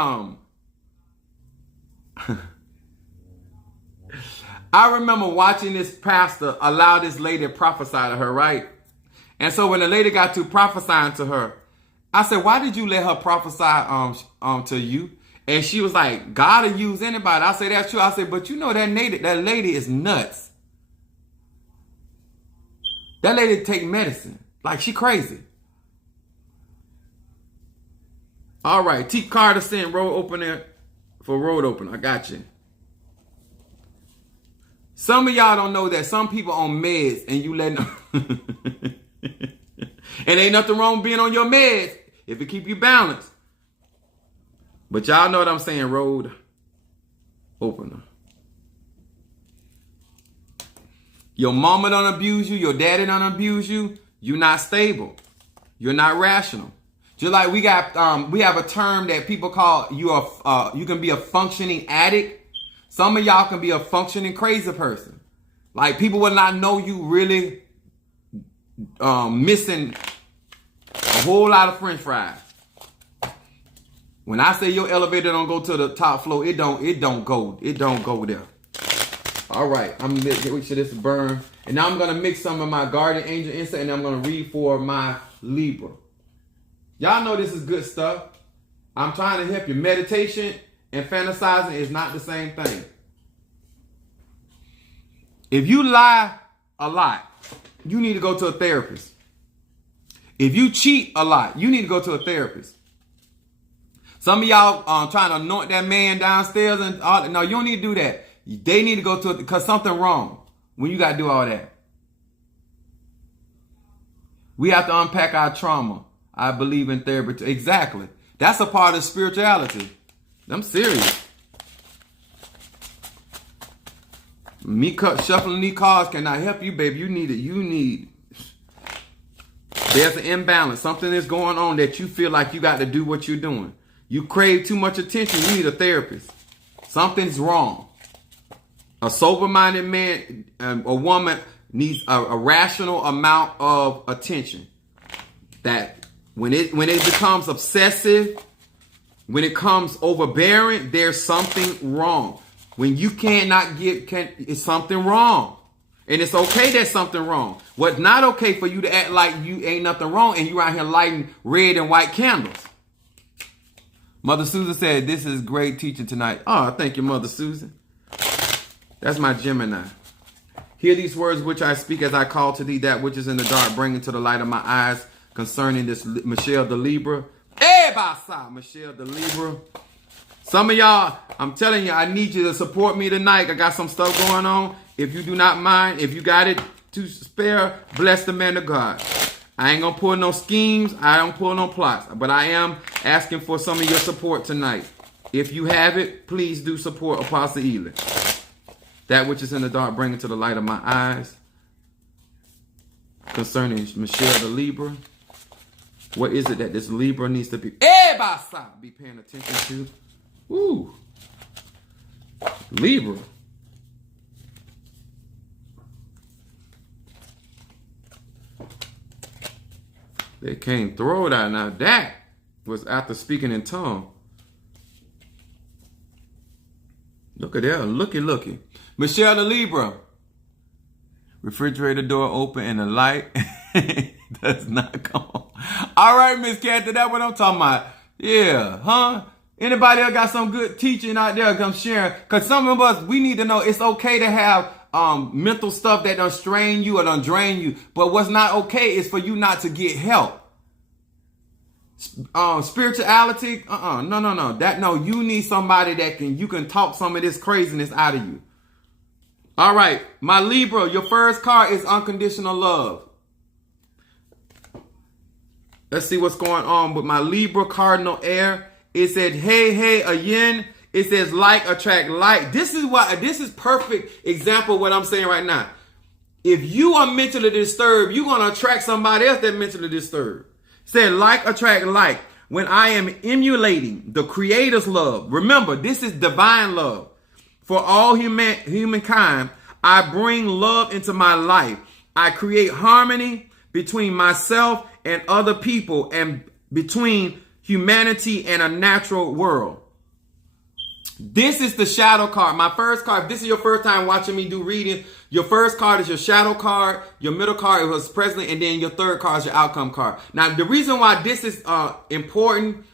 I remember watching this pastor allow this lady to prophesy to her, right? And so when the lady got to prophesying to her, I said, why did you let her prophesy to you? And she was like, God will use anybody. I said, that's true. I said, but you know that lady is nuts. That lady take medicine. Like, she crazy. All right. T card of sin, road opener for road opener. I got you. Some of y'all don't know that some people on meds and you letting them. And ain't nothing wrong with being on your meds if it keep you balanced. But y'all know what I'm saying, road opener. Your mama don't abuse you. Your daddy don't abuse you. You're not stable. You're not rational. Just like we have a term that people call you can be a functioning addict. Some of y'all can be a functioning crazy person. Like people will not know you really missing a whole lot of French fries. When I say your elevator don't go to the top floor, it don't go there. All right, I'm gonna make sure this burn. And now I'm gonna mix some of my guardian angel incense and I'm gonna read for my Libra. Y'all know this is good stuff. I'm trying to help you. Meditation and fantasizing is not the same thing. If you lie a lot, you need to go to a therapist. If you cheat a lot, you need to go to a therapist. Some of y'all trying to anoint that man downstairs and all that. No, you don't need to do that. They need to go to it because something wrong when you got to do all that. We have to unpack our trauma. I believe in therapy. Exactly. That's a part of spirituality. I'm serious. Me shuffling these cards cannot help you, baby. You need it. There's an imbalance. Something is going on that you feel like you got to do what you're doing. You crave too much attention. You need a therapist. Something's wrong. A sober-minded man or woman needs a rational amount of attention. That when it becomes obsessive, when it comes overbearing, there's something wrong. When you it's something wrong. And it's okay that something wrong. What's not okay for you to act like you ain't nothing wrong and you out here lighting red and white candles. Mother Susan said, this is great teaching tonight. Oh, thank you, Mother Susan. That's my Gemini. Hear these words which I speak as I call to thee that which is in the dark, bring into the light of my eyes concerning this Michelle the Libra. Michelle the Libra. Some of y'all, I'm telling you, I need you to support me tonight. I got some stuff going on. If you do not mind, if you got it to spare, bless the man of God. I ain't going to pull no schemes. I don't pull no plots. But I am asking for some of your support tonight. If you have it, please do support Apostle Ely. That which is in the dark, bring it to the light of my eyes. Concerning Michelle the Libra. What is it that this Libra needs to be paying attention to? Ooh. Libra. They can't throw it out. Now that was after speaking in tongue. Look at that. Looky. Michelle the Libra. Refrigerator door open and the light does not come on. All right, Miss Kathy, that's what I'm talking about. Yeah, huh? Anybody else got some good teaching out there? Come sharing. Because some of us, we need to know it's okay to have mental stuff that don't strain you or don't drain you. But what's not okay is for you not to get help. Spirituality, no. You need somebody that you can talk some of this craziness out of you. All right, my Libra, your first card is unconditional love. Let's see what's going on with my Libra cardinal air. It said, hey, a yin. It says like attract like. This is perfect example of what I'm saying right now. If you are mentally disturbed, you're going to attract somebody else that's mentally disturbed. Said like attract like. When I am emulating the Creator's love, remember, this is divine love. For all humankind, I bring love into my life. I create harmony between myself and other people and between humanity and a natural world. This is the shadow card. My first card, if this is your first time watching me do reading, your first card is your shadow card, your middle card was present, and then your third card is your outcome card. Now, the reason why this is important,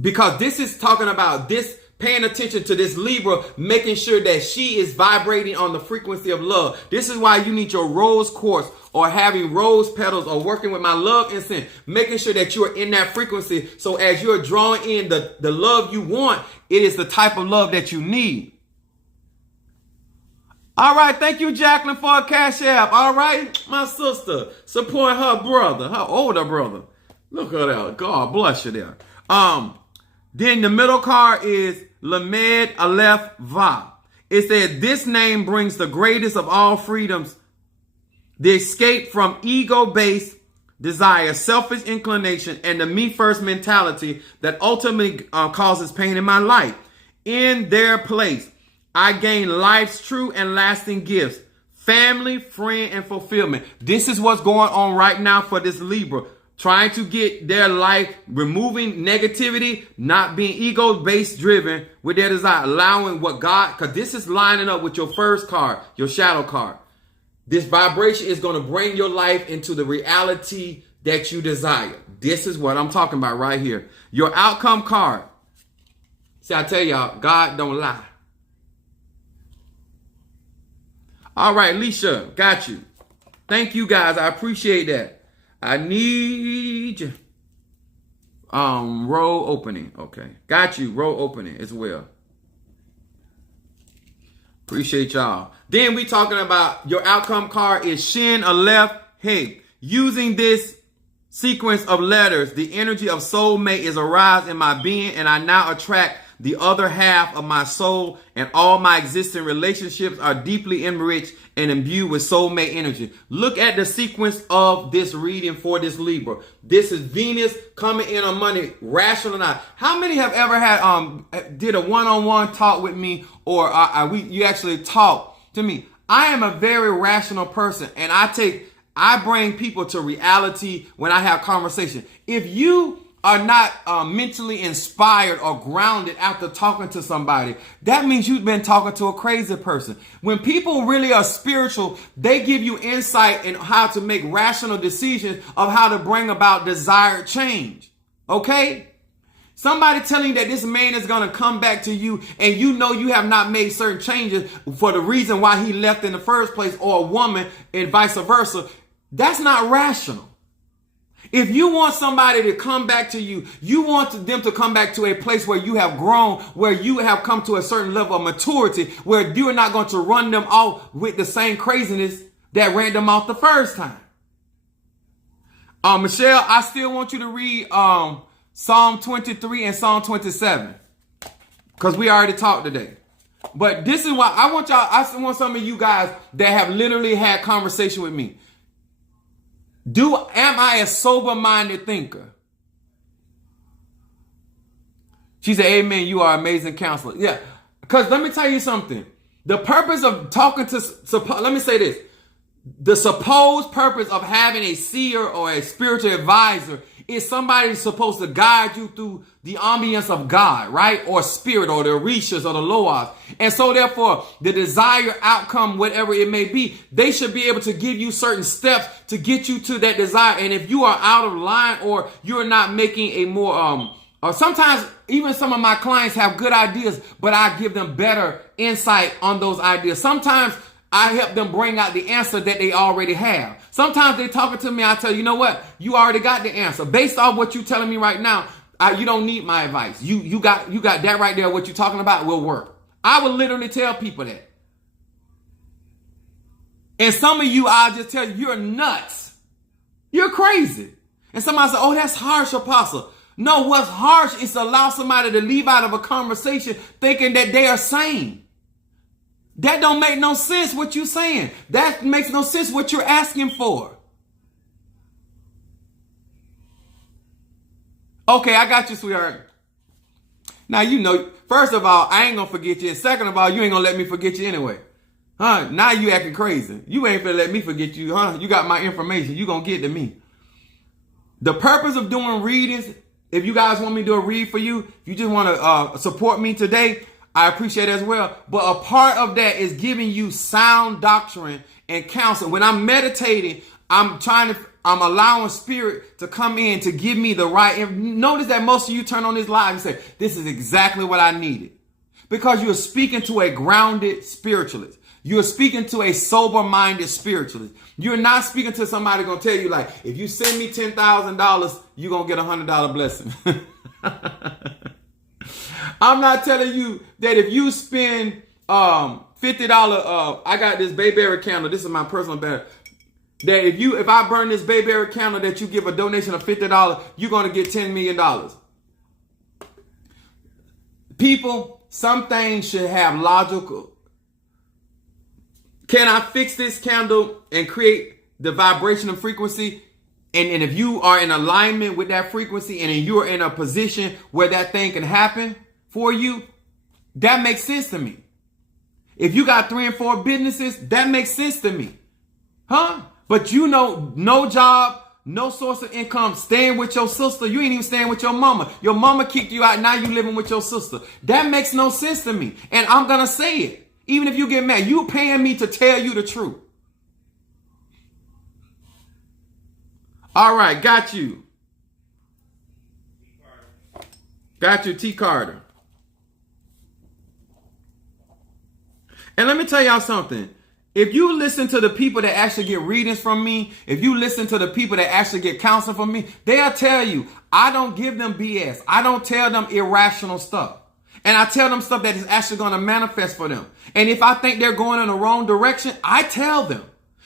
because this is talking about this paying attention to this Libra, making sure that she is vibrating on the frequency of love. This is why you need your rose quartz or having rose petals or working with my love incense, making sure that you are in that frequency. So as you're drawing in the love you want, it is the type of love that you need. All right. Thank you, Jacqueline, for a cash app. All right. My sister, support her brother, her older brother. Look at that. God bless you there. Then the middle card is Lamed Aleph Va. It said, this name brings the greatest of all freedoms, the escape from ego-based desire, selfish inclination, and the me-first mentality that ultimately causes pain in my life. In their place, I gain life's true and lasting gifts, family, friend, and fulfillment. This is what's going on right now for this Libra. Trying to get their life, removing negativity, not being ego-based driven with their desire, allowing what God, because this is lining up with your first card, your shadow card. This vibration is going to bring your life into the reality that you desire. This is what I'm talking about right here. Your outcome card. See, I tell y'all, God don't lie. All right, Leisha, got you. Thank you, guys. I appreciate that. I need row opening. Okay. Got you. Row opening as well. Appreciate y'all. Then we talking about your outcome card is Shin Aleph Hey. Using this sequence of letters, the energy of soulmate is aroused in my being, and I now attract the other half of my soul, and all my existing relationships are deeply enriched and imbued with soulmate energy. Look at the sequence of this reading for this Libra. This is Venus coming in on money, rational or not. How many have ever had did a one-on-one talk with me, or you actually talk to me? I am a very rational person, and I bring people to reality when I have conversation. If you are not mentally inspired or grounded after talking to somebody, that means you've been talking to a crazy person. When people really are spiritual, they give you insight in how to make rational decisions of how to bring about desired change. Okay? Somebody telling you that this man is going to come back to you, and you know you have not made certain changes for the reason why he left in the first place, or a woman and vice versa. That's not rational. If you want somebody to come back to you, you want them to come back to a place where you have grown, where you have come to a certain level of maturity, where you're not going to run them off with the same craziness that ran them off the first time. Michelle, I still want you to read Psalm 23 and Psalm 27, because we already talked today. But this is why I want some of you guys that have literally had conversation with me. Am I a sober-minded thinker? She said, amen, you are an amazing counselor. Yeah, because let me tell you something. The purpose of talking to, let me say this. The supposed purpose of having a seer or a spiritual advisor is somebody who's supposed to guide you through the ambience of God, right? Or spirit, or the Orishas, or the Loas. And so therefore, the desired outcome, whatever it may be, they should be able to give you certain steps to get you to that desire. And if you are out of line, or you're not making a more, or sometimes even some of my clients have good ideas, but I give them better insight on those ideas. Sometimes I help them bring out the answer that they already have. Sometimes they're talking to me, I tell you know what? You already got the answer. Based off what you're telling me right now, you don't need my advice. You got that right there. What you're talking about will work. I will literally tell people that. And some of you, I'll just tell you, you're nuts. You're crazy. And somebody said, oh, that's harsh, Apostle. No, what's harsh is to allow somebody to leave out of a conversation thinking that they are sane. That don't make no sense what you're saying. That makes no sense what you're asking for. Okay, I got you, sweetheart. Now, you know, first of all, I ain't going to forget you. And second of all, you ain't going to let me forget you anyway. Huh? Now you acting crazy. You ain't going to let me forget you, huh? You got my information. You going to get to me. The purpose of doing readings, if you guys want me to do a read for you, if you just want to support me today, I appreciate it as well. But a part of that is giving you sound doctrine and counsel. When I'm meditating, I'm allowing spirit to come in to give me the right. Notice that most of you turn on this live and say, this is exactly what I needed. Because you're speaking to a grounded spiritualist. You're speaking to a sober-minded spiritualist. You're not speaking to somebody going to tell you, like, if you send me $10,000, you're going to get a $100 blessing. I'm not telling you that if you spend $50, I got this bayberry candle. This is my personal better. That if I burn this bayberry candle, that you give a donation of $50, you're going to get $10 million. People, some things should have logical. Can I fix this candle and create the vibrational frequency? And if you are in alignment with that frequency and you're in a position where that thing can happen for you, that makes sense to me. If you got 3 and 4 businesses, that makes sense to me. Huh? But you know, no job, no source of income, staying with your sister. You ain't even staying with your mama. Your mama kicked you out. Now you living with your sister. That makes no sense to me. And I'm going to say it. Even if you get mad, you paying me to tell you the truth. All right, got you. Got you, T. Carter. And let me tell y'all something. If you listen to the people that actually get readings from me, if you listen to the people that actually get counsel from me, they'll tell you, I don't give them BS. I don't tell them irrational stuff. And I tell them stuff that is actually going to manifest for them. And if I think they're going in the wrong direction, I tell them.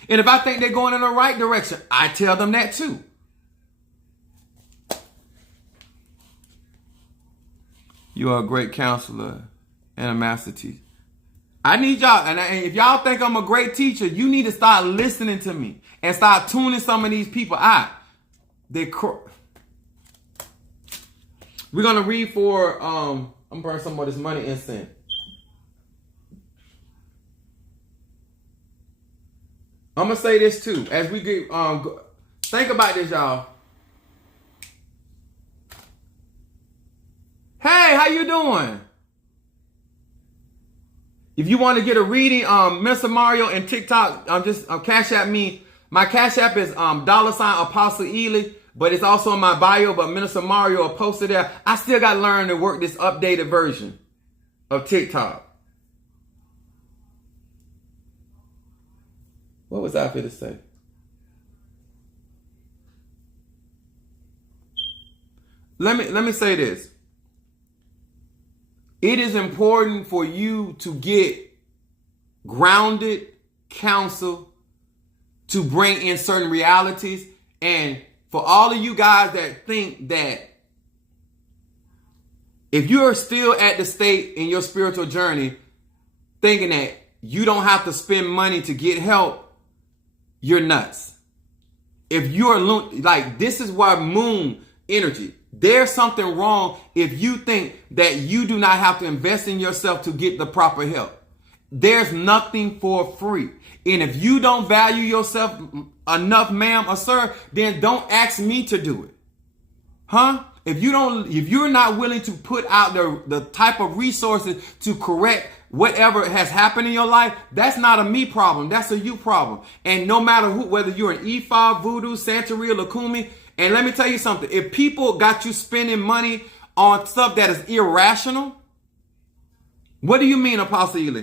And if I think they're going in the right direction, I tell them that too. You are a great counselor and a master teacher. I need y'all, and if y'all think I'm a great teacher, you need to start listening to me and start tuning some of these people out. We're going to read for, I'm burning some of this money incense. I'm going to say this too. As we get, think about this, y'all. Hey, how you doing? If you want to get a reading, Mr. Mario and TikTok, Cash App me. My Cash App is $Apostle Ely, but it's also in my bio. But Minister Mario will post it there. I still got to learn to work this updated version of TikTok. What was I going to say? Let me say this. It is important for you to get grounded counsel to bring in certain realities. And for all of you guys that think that if you are still at the state in your spiritual journey thinking that you don't have to spend money to get help, you're nuts. If you're like, this is why moon energy. There's something wrong if you think that you do not have to invest in yourself to get the proper help. There's nothing for free. And if you don't value yourself enough, ma'am or sir, then don't ask me to do it. Huh? If you're not willing to put out the type of resources to correct whatever has happened in your life, that's not a me problem. That's a you problem. And no matter who, whether you're an Ifa, Voodoo, Santeria, Lakumi, and let me tell you something. If people got you spending money on stuff that is irrational, what do you mean, Apostle Ely?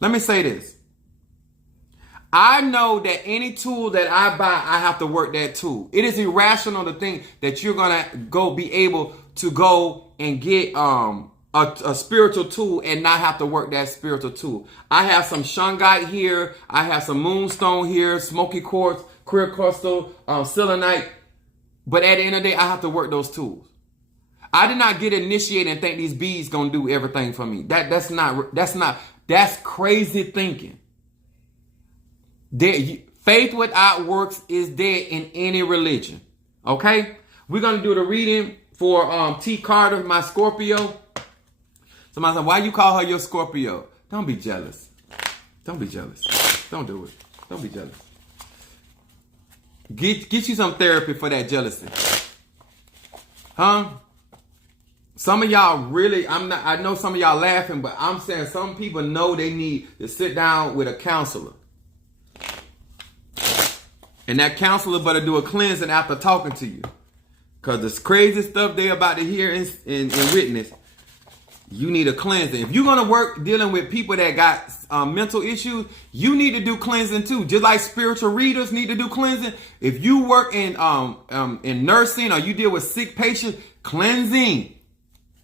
Let me say this. I know that any tool that I buy, I have to work that tool. It is irrational to think that you're going to be able to go and get a spiritual tool and not have to work that spiritual tool. I have some shungite here. I have some moonstone here, smoky quartz, clear crystal, selenite. But at the end of the day, I have to work those tools. I did not get initiated and think these beads gonna do everything for me. That's crazy thinking. Faith without works is dead in any religion. Okay? We're gonna do the reading for T. Carter, my Scorpio. Somebody said, why you call her your Scorpio? Don't be jealous. Don't be jealous. Don't do it. Don't be jealous. Get you some therapy for that jealousy. Huh? Some of y'all really, I know some of y'all laughing, but I'm saying some people know they need to sit down with a counselor. And that counselor better do a cleansing after talking to you. Because this crazy stuff they about to hear and witness, you need a cleansing. If you're going to work dealing with people that got mental issues, you need to do cleansing too. Just like spiritual readers need to do cleansing. If you work in nursing or you deal with sick patients, cleansing.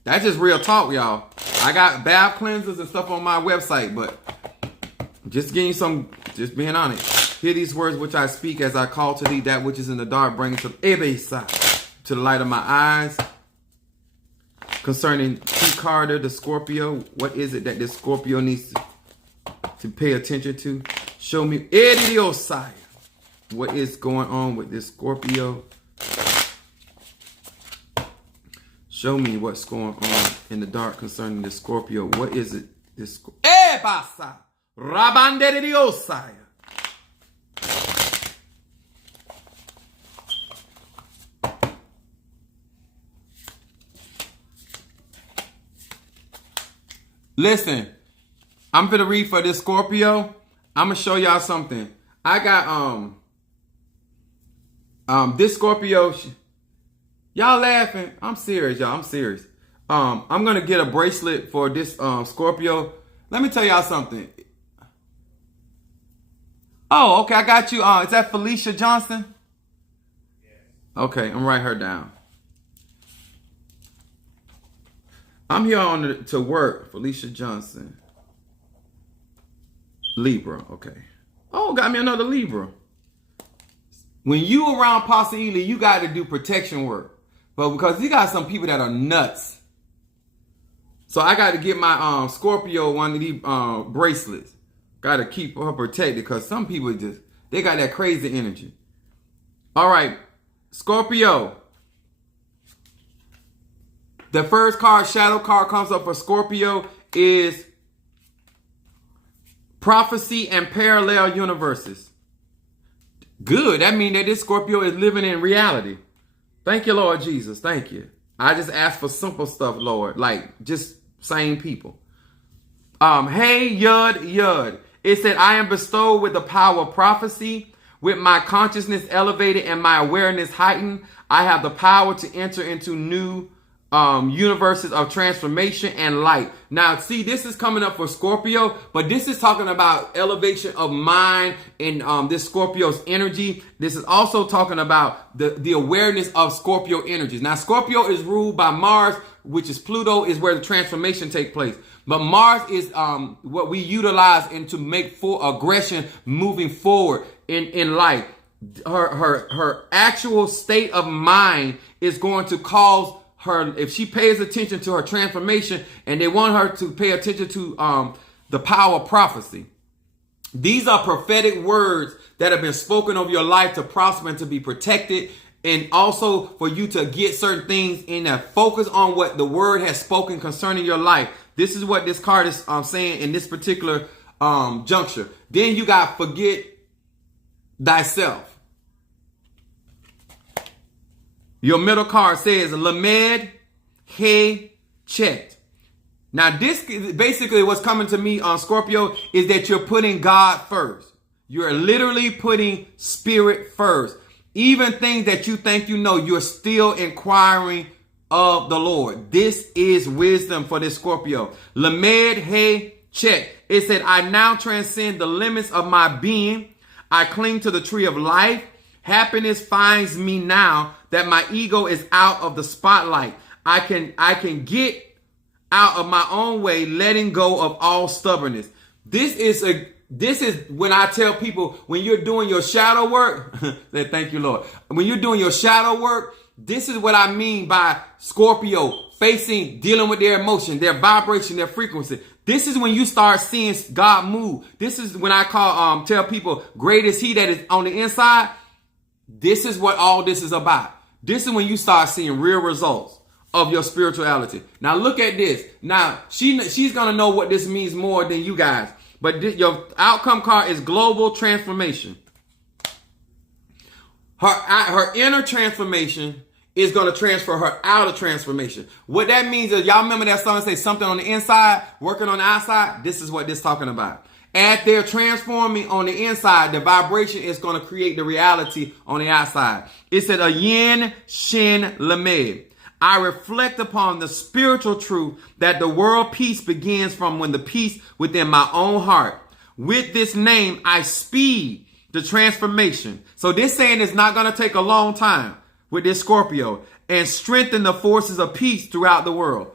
That's just real talk, y'all. I got bath cleansers and stuff on my website, but just getting some, just being honest. Hear these words which I speak as I call to thee that which is in the dark, bring it to every side, to the light of my eyes. Concerning T. Carter, the Scorpio, what is it that this Scorpio needs to pay attention to? Show me, Ediosai, what is going on with this Scorpio? Show me what's going on in the dark concerning this Scorpio. What is it? This Ebasa, Rabanderiosai. Listen, I'm finna read for this Scorpio. I'm gonna show y'all something. I got this Scorpio. Y'all laughing? I'm serious, y'all. I'm serious. I'm gonna get a bracelet for this Scorpio. Let me tell y'all something. Oh, okay, I got you. Is that Felicia Johnson? Okay, I'm writing her down. I'm here to work. Felicia Johnson. Libra. Okay. Oh, got me another Libra. When you around Pastor Ely, you got to do protection work. But because you got some people that are nuts. So I got to get my Scorpio one of these bracelets. Got to keep her protected because some people they got that crazy energy. All right. Scorpio. The first card, shadow card, comes up for Scorpio is prophecy and parallel universes. Good. That means that this Scorpio is living in reality. Thank you, Lord Jesus. Thank you. I just asked for simple stuff, Lord. Like just sane people. Hey, Yud. It said, I am bestowed with the power of prophecy. With my consciousness elevated and my awareness heightened, I have the power to enter into new universes of transformation and light. Now, see, this is coming up for Scorpio, but this is talking about elevation of mind and this Scorpio's energy. This is also talking about the awareness of Scorpio energies. Now, Scorpio is ruled by Mars, which is Pluto, is where the transformation takes place. But Mars is what we utilize and to make full aggression moving forward in life. Her actual state of mind is going to cause her, if she pays attention to her transformation, and they want her to pay attention to the power of prophecy. These are prophetic words that have been spoken over your life to prosper and to be protected, and also for you to get certain things in that. Focus on what the word has spoken concerning your life. This is what this card is saying in this particular juncture. Then you got forget thyself. Your middle card says Lamed He Chet. Now, this basically what's coming to me on Scorpio is that you're putting God first. You're literally putting spirit first. Even things that you think you know, you're still inquiring of the Lord. This is wisdom for this Scorpio. Lamed He Chet. It said, I now transcend the limits of my being. I cling to the tree of life. Happiness finds me now that my ego is out of the spotlight. I can get out of my own way, letting go of all stubbornness. This is when I tell people, when you're doing your shadow work, thank you, Lord. When you're doing your shadow work, this is what I mean by Scorpio dealing with their emotion, their vibration, their frequency. This is when you start seeing God move. This is when I tell people, great is he that is on the inside. This is what all this is about. This is when you start seeing real results of your spirituality. Now look at this. Now she's going to know what this means more than you guys. But your outcome card is global transformation. Her inner transformation is going to transfer her outer transformation. What that means is, y'all remember that song that says something on the inside, working on the outside? This is what this is talking about. As they're transforming on the inside, the vibration is going to create the reality on the outside. It said, Ayin Shin Lamed. I reflect upon the spiritual truth that the world peace begins from when the peace within my own heart. With this name, I speed the transformation. So this saying is not going to take a long time with this Scorpio, and strengthen the forces of peace throughout the world.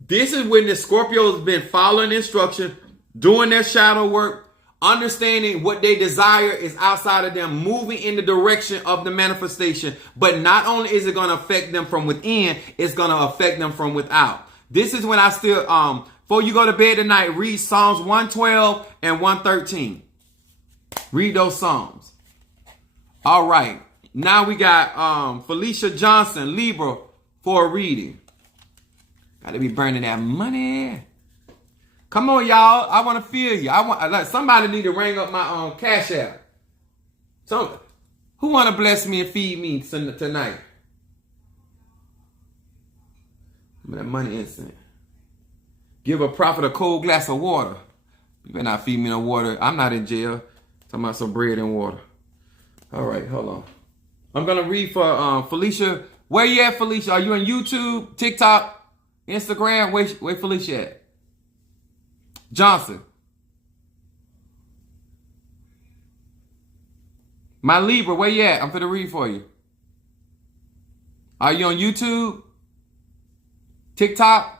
This is when the Scorpio has been following instruction, doing their shadow work, understanding what they desire is outside of them, moving in the direction of the manifestation. But not only is it going to affect them from within, it's going to affect them from without. This is when I still, before you go to bed tonight, read Psalms 112 and 113. Read those Psalms. All right. Now we got Felicia Johnson, Libra, for a reading. Got to be burning that money. Come on, y'all. I want to feel you. Somebody need to ring up my Cash App. So, who want to bless me and feed me tonight? That money Incent. Give a prophet a cold glass of water. You better not feed me no water. I'm not in jail. Talking about some bread and water. All right, hold on. I'm going to read for Felicia. Where you at, Felicia? Are you on YouTube, TikTok, Instagram? Where Felicia at? Johnson. My Libra, where you at? I'm finna read for you. Are you on YouTube? TikTok?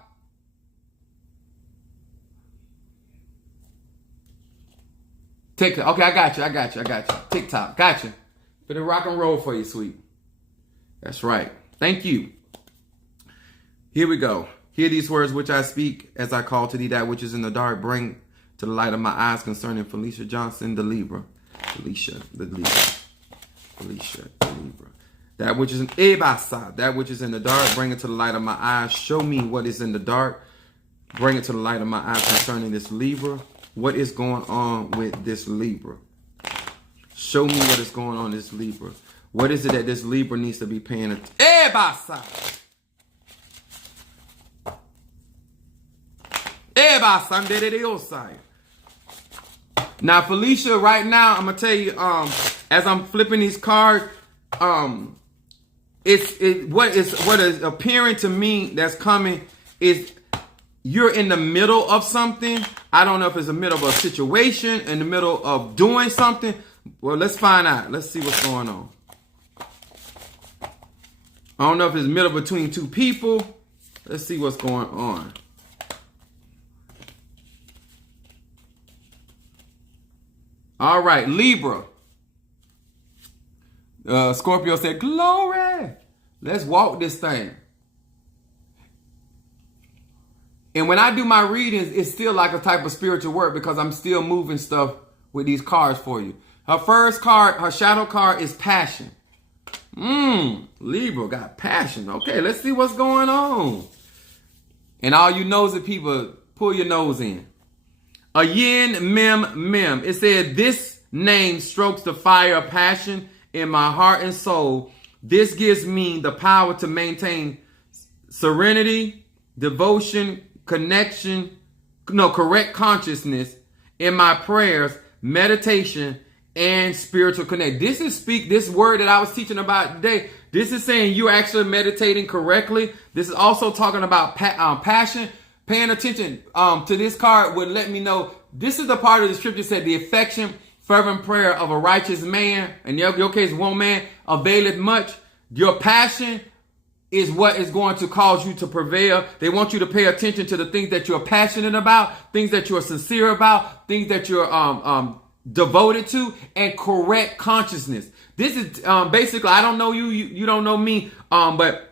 TikTok. Okay, I got you. TikTok. Got you. Finna rock and roll for you, sweet. That's right. Thank you. Here we go. Hear these words which I speak as I call to thee that which is in the dark. Bring to the light of my eyes concerning Felicia Johnson, the Libra. Felicia, the Libra. That which is in Ebasa, that which is in the dark. Bring it to the light of my eyes. Show me what is in the dark. Bring it to the light of my eyes concerning this Libra. What is going on with this Libra? Show me what is going on with this Libra. What is it that this Libra needs to be paying attention? Ebasa. Now, Felicia, right now, I'm gonna tell you, as I'm flipping these cards, what is appearing to me that's coming is you're in the middle of something. I don't know if it's the middle of a situation, in the middle of doing something. Well, let's find out. Let's see what's going on. I don't know if it's middle between two people. Let's see what's going on. All right, Libra. Scorpio said, glory. Let's walk this thing. And when I do my readings, it's still like a type of spiritual work because I'm still moving stuff with these cards for you. Her first card, her shadow card is passion. Libra got passion. Okay, let's see what's going on. And all you nosy people, pull your nose in. Ayin Mem. It said, this name strokes the fire of passion in my heart and soul. This gives me the power to maintain serenity, devotion, correct consciousness in my prayers, meditation, and spiritual connect. This word that I was teaching about today. This is saying you're actually meditating correctly. This is also talking about passion. Paying attention to this card would let me know this is the part of the scripture said the affection, fervent prayer of a righteous man, in your case, one man, availeth much. Your passion is what is going to cause you to prevail. They want you to pay attention to the things that you're passionate about, things that you're sincere about, things that you're devoted to, and correct consciousness. This is basically, I don't know you, you don't know me, but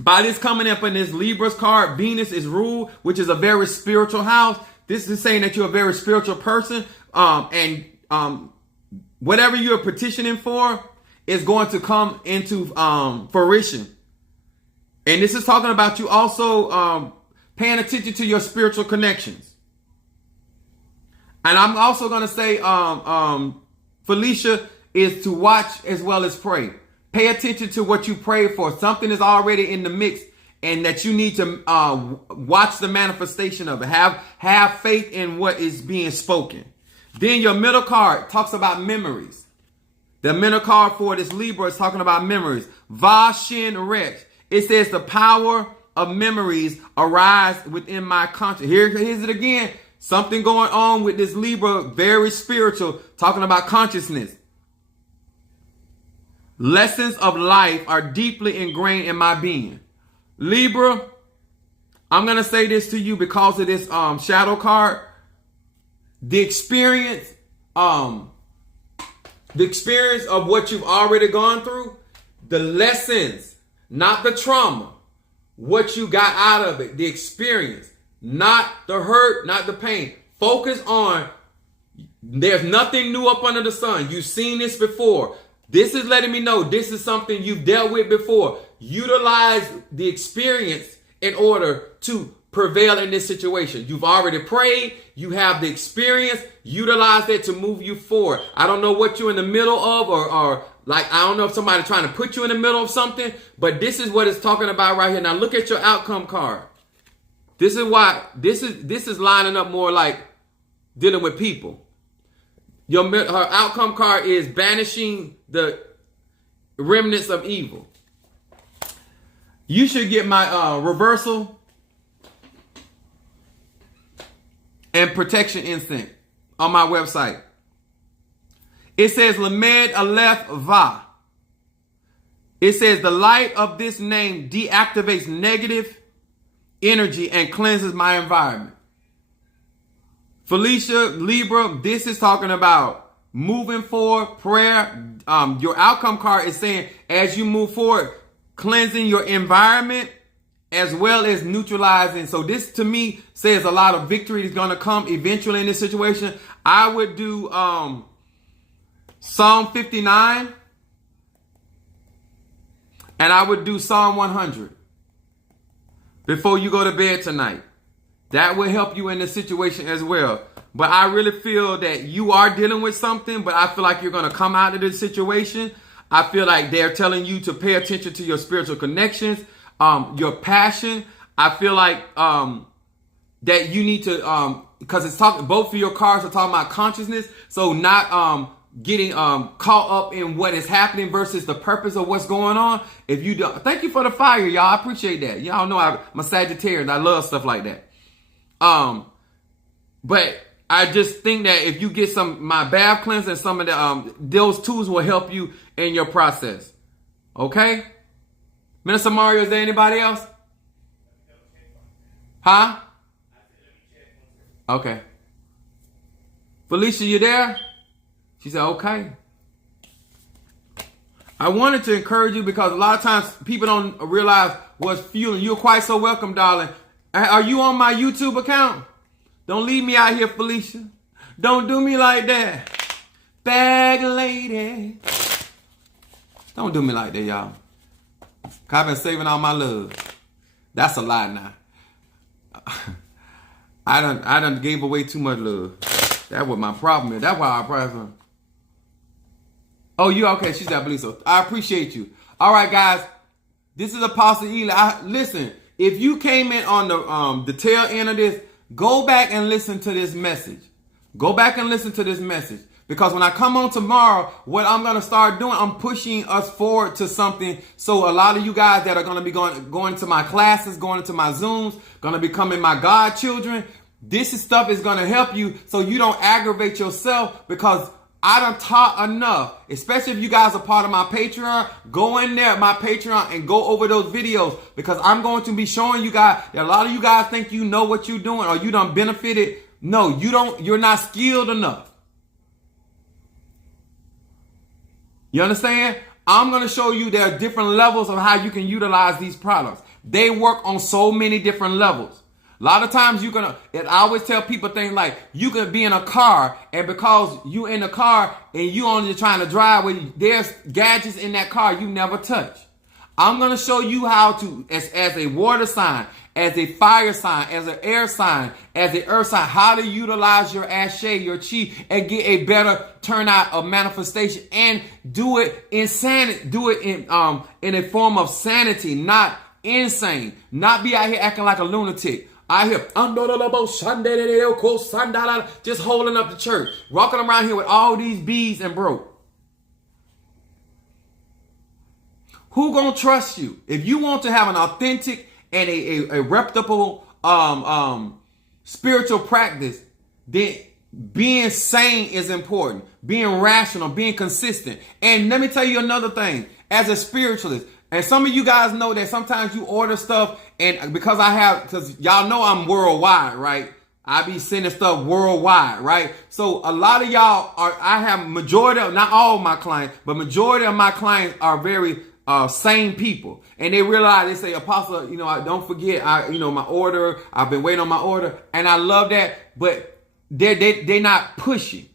by this coming up in this Libra's card, Venus is ruled, which is a very spiritual house. This is saying that you're a very spiritual person, and whatever you're petitioning for is going to come into fruition. And this is talking about you also paying attention to your spiritual connections. And I'm also going to say, Felicia, is to watch as well as pray. Pay attention to what you pray for. Something is already in the mix and that you need to watch the manifestation of it. Have faith in what is being spoken. Then your middle card talks about memories. The middle card for this Libra is talking about memories. Va Shin Rex. It says the power of memories arise within my conscience. Here's it again. Something going on with this Libra, very spiritual, talking about consciousness. Lessons of life are deeply ingrained in my being. Libra, I'm going to say this to you because of this shadow card. The experience of what you've already gone through, the lessons, not the trauma, what you got out of it, the experience, not the hurt, not the pain. Focus on, there's nothing new up under the sun. You've seen this before. This is letting me know this is something you've dealt with before. Utilize the experience in order to prevail in this situation. You've already prayed. You have the experience. Utilize that to move you forward. I don't know what you're in the middle of or like, I don't know if somebody's trying to put you in the middle of something, but this is what it's talking about right here. Now look at your outcome card. This is why this is lining up more like dealing with people. Her outcome card is banishing the remnants of evil. You should get my reversal and protection instinct on my website. It says Lamed Aleph Va. It says the light of this name deactivates negative energy and cleanses my environment. Felicia, Libra, this is talking about moving forward, prayer. Your outcome card is saying as you move forward, cleansing your environment as well as neutralizing. So this to me says a lot of victory is going to come eventually in this situation. I would do Psalm 59 and I would do Psalm 100 before you go to bed tonight. That will help you in this situation as well. But I really feel that you are dealing with something, but I feel like you're going to come out of this situation. I feel like they're telling you to pay attention to your spiritual connections, your passion. I feel like that you need to, because it's talking, both of your cards are talking about consciousness. So not getting caught up in what is happening versus the purpose of what's going on. If you don't, thank you for the fire, y'all. I appreciate that. Y'all know I'm a Sagittarius. I love stuff like that. But I just think that if you get my bath cleanse and some of the those tools will help you in your process. Okay? Minister Mario, is there anybody else? Huh? Okay. Felicia, you there? She said, okay. I wanted to encourage you because a lot of times people don't realize what's fueling. You're quite so welcome, darling. Are you on my YouTube account? Don't leave me out here, Felicia. Don't do me like that. Bag lady. Don't do me like that, y'all. I've been saving all my love. That's a lie now. I done gave away too much love. That's what my problem is. That's why I prize her. Oh, you okay? She said, I believe so. I appreciate you. All right, guys. This is Apostle Eli. Listen, if you came in on the tail end of this, go back and listen to this message. Go back and listen to this message. Because when I come on tomorrow, what I'm going to start doing, I'm pushing us forward to something. So a lot of you guys that are going to be going to my classes, going into my Zooms, going to be becoming my godchildren, stuff is going to help you so you don't aggravate yourself, because I done taught enough. Especially if you guys are part of my Patreon, go in there, my Patreon, and go over those videos, because I'm going to be showing you guys that a lot of you guys think you know what you're doing or you done benefited. No, you don't. You're not skilled enough. You understand? I'm going to show you there are different levels of how you can utilize these products. They work on so many different levels. A lot of times I always tell people things like, you could be in a car, and because you in the car and you only trying to drive, there's gadgets in that car you never touch. I'm going to show you how to, as a water sign, as a fire sign, as an air sign, as an earth sign, how to utilize your ashe, your chi, and get a better turnout of manifestation, and do it in a form of sanity, not insane, not be out here acting like a lunatic. I hear just holding up the church, walking around here with all these beads and broke. Who gonna trust you? If you want to have an authentic and a reputable spiritual practice, then being sane is important. Being rational, being consistent. And let me tell you another thing. As a spiritualist, and some of you guys know that sometimes you order stuff, and because y'all know I'm worldwide, right? I be sending stuff worldwide, right? So a lot of y'all I have majority of, not all my clients, but majority of my clients are very sane people. And they realize, they say, Apostle, don't forget, my order, I've been waiting on my order. And I love that, but they're not pushing.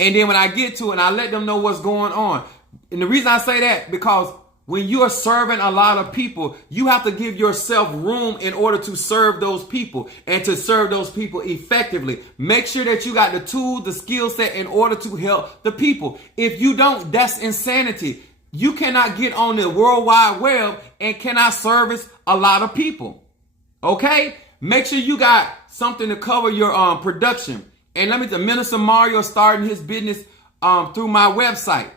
And then when I get to it, I let them know what's going on. And the reason I say that, because when you are serving a lot of people, you have to give yourself room in order to serve those people and to serve those people effectively. Make sure that you got the tools, the skill set in order to help the people. If you don't, that's insanity. You cannot get on the World Wide Web and cannot service a lot of people. Okay? Make sure you got something to cover your production. And let me tell you, Minister Mario starting his business through my website.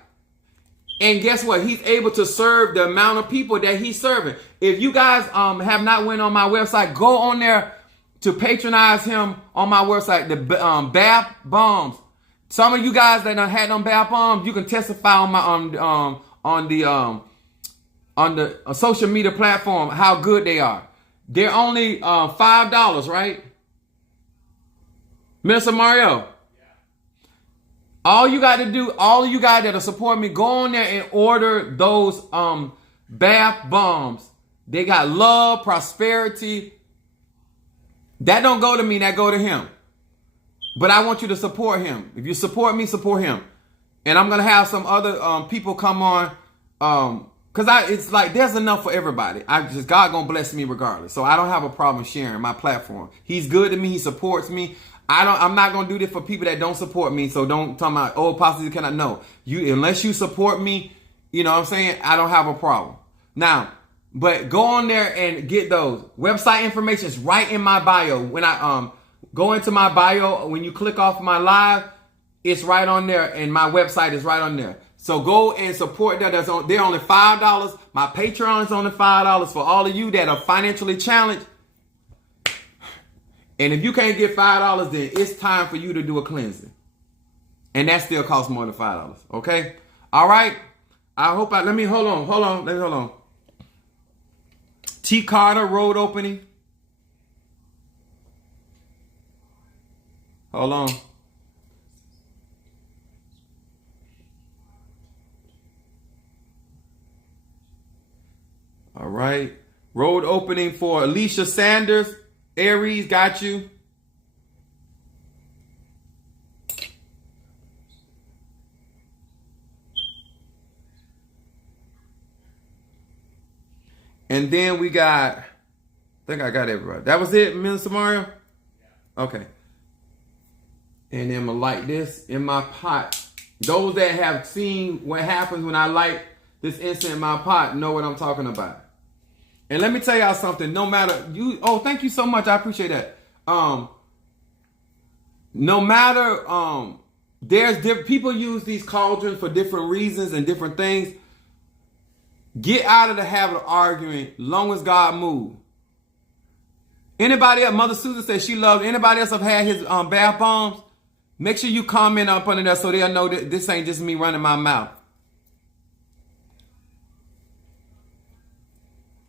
And guess what? He's able to serve the amount of people that he's serving. If you guys have not went on my website, go on there to patronize him on my website. The bath bombs. Some of you guys that done had them bath bombs, you can testify on my on the social media platform how good they are. They're only $5, right? Minister Mario. All you got to do, all of you guys that'll support me, go on there and order those bath bombs. They got love, prosperity. That don't go to me, that go to him. But I want you to support him. If you support me, support him. And I'm going to have some other people come on. Because it's like there's enough for everybody. God going to bless me regardless. So I don't have a problem sharing my platform. He's good to me. He supports me. I'm not going to do this for people that don't support me. So don't talk about, Apostle, you cannot. No. Unless you support me, you know what I'm saying? I don't have a problem. Now, but go on there and get those. Website information is right in my bio. When I go into my bio, when you click off my live, it's right on there. And my website is right on there. So go and support that. They're only $5. My Patreon is only $5 for all of you that are financially challenged. And if you can't get $5, then it's time for you to do a cleansing. And that still costs more than $5. Okay? All right? Hold on. T. Carter road opening. Hold on. All right. Road opening for Alicia Sanders. Aries, got you. And then we got, I think I got everybody. That was it, Minister Mario? Okay. And then I'm going to light this in my pot. Those that have seen what happens when I light this incense in my pot know what I'm talking about. And let me tell y'all something. No matter you, thank you so much. I appreciate that. No matter, people use these cauldrons for different reasons and different things. Get out of the habit of arguing long as God moves. Anybody else, Mother Susan said she loved, anybody else have had his bath bombs? Make sure you comment up under there so they'll know that this ain't just me running my mouth.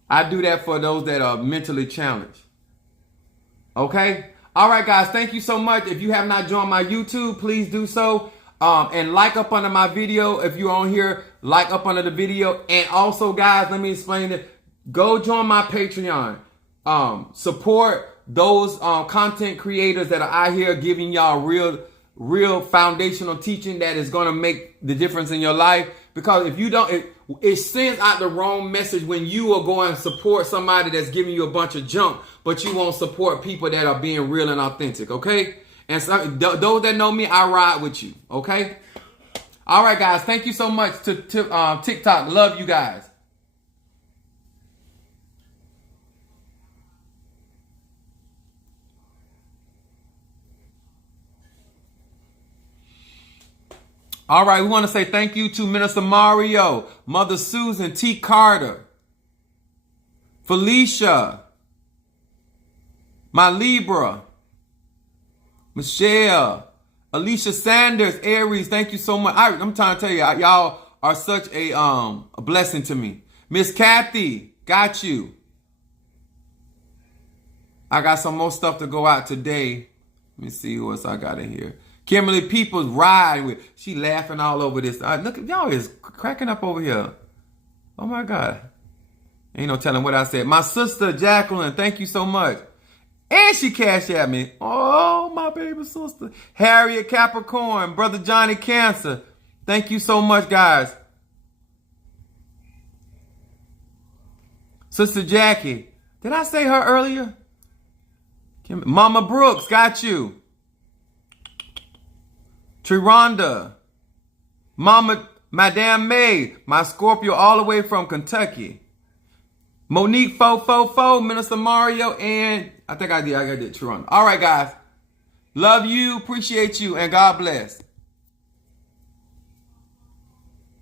I do that for those that are mentally challenged. Okay? All right, guys. Thank you so much. If you have not joined my YouTube, please do so. And like up under my video. If you're on here, like up under the video. And also, guys, let me explain it. Go join my Patreon. Support those content creators that are out here giving y'all real foundational teaching that is going to make the difference in your life. Because if you don't, it sends out the wrong message when you are going to support somebody that's giving you a bunch of junk, but you won't support people that are being real and authentic, okay? And so, those that know me, I ride with you, okay? All right, guys. Thank you so much to TikTok. Love you guys. All right, we want to say thank you to Minister Mario, Mother Susan, T. Carter, Felicia, my Libra, Michelle, Alicia Sanders, Aries. Thank you so much. I'm trying to tell you, y'all are such a blessing to me. Miss Kathy, got you. I got some more stuff to go out today. Let me see who else I got in here. Kimberly Peoples riding with. She laughing all over this. Look, y'all is cracking up over here. Oh my God. Ain't no telling what I said. My sister Jacqueline, thank you so much. And she cashed at me. Oh, my baby sister. Harriet Capricorn, Brother Johnny Cancer. Thank you so much, guys. Sister Jackie. Did I say her earlier? Mama Brooks, got you. Triranda. Madame May, my Scorpio all the way from Kentucky. Monique 444, Minister Mario, and I think I did Triranda. All right, guys. Love you, appreciate you, and God bless.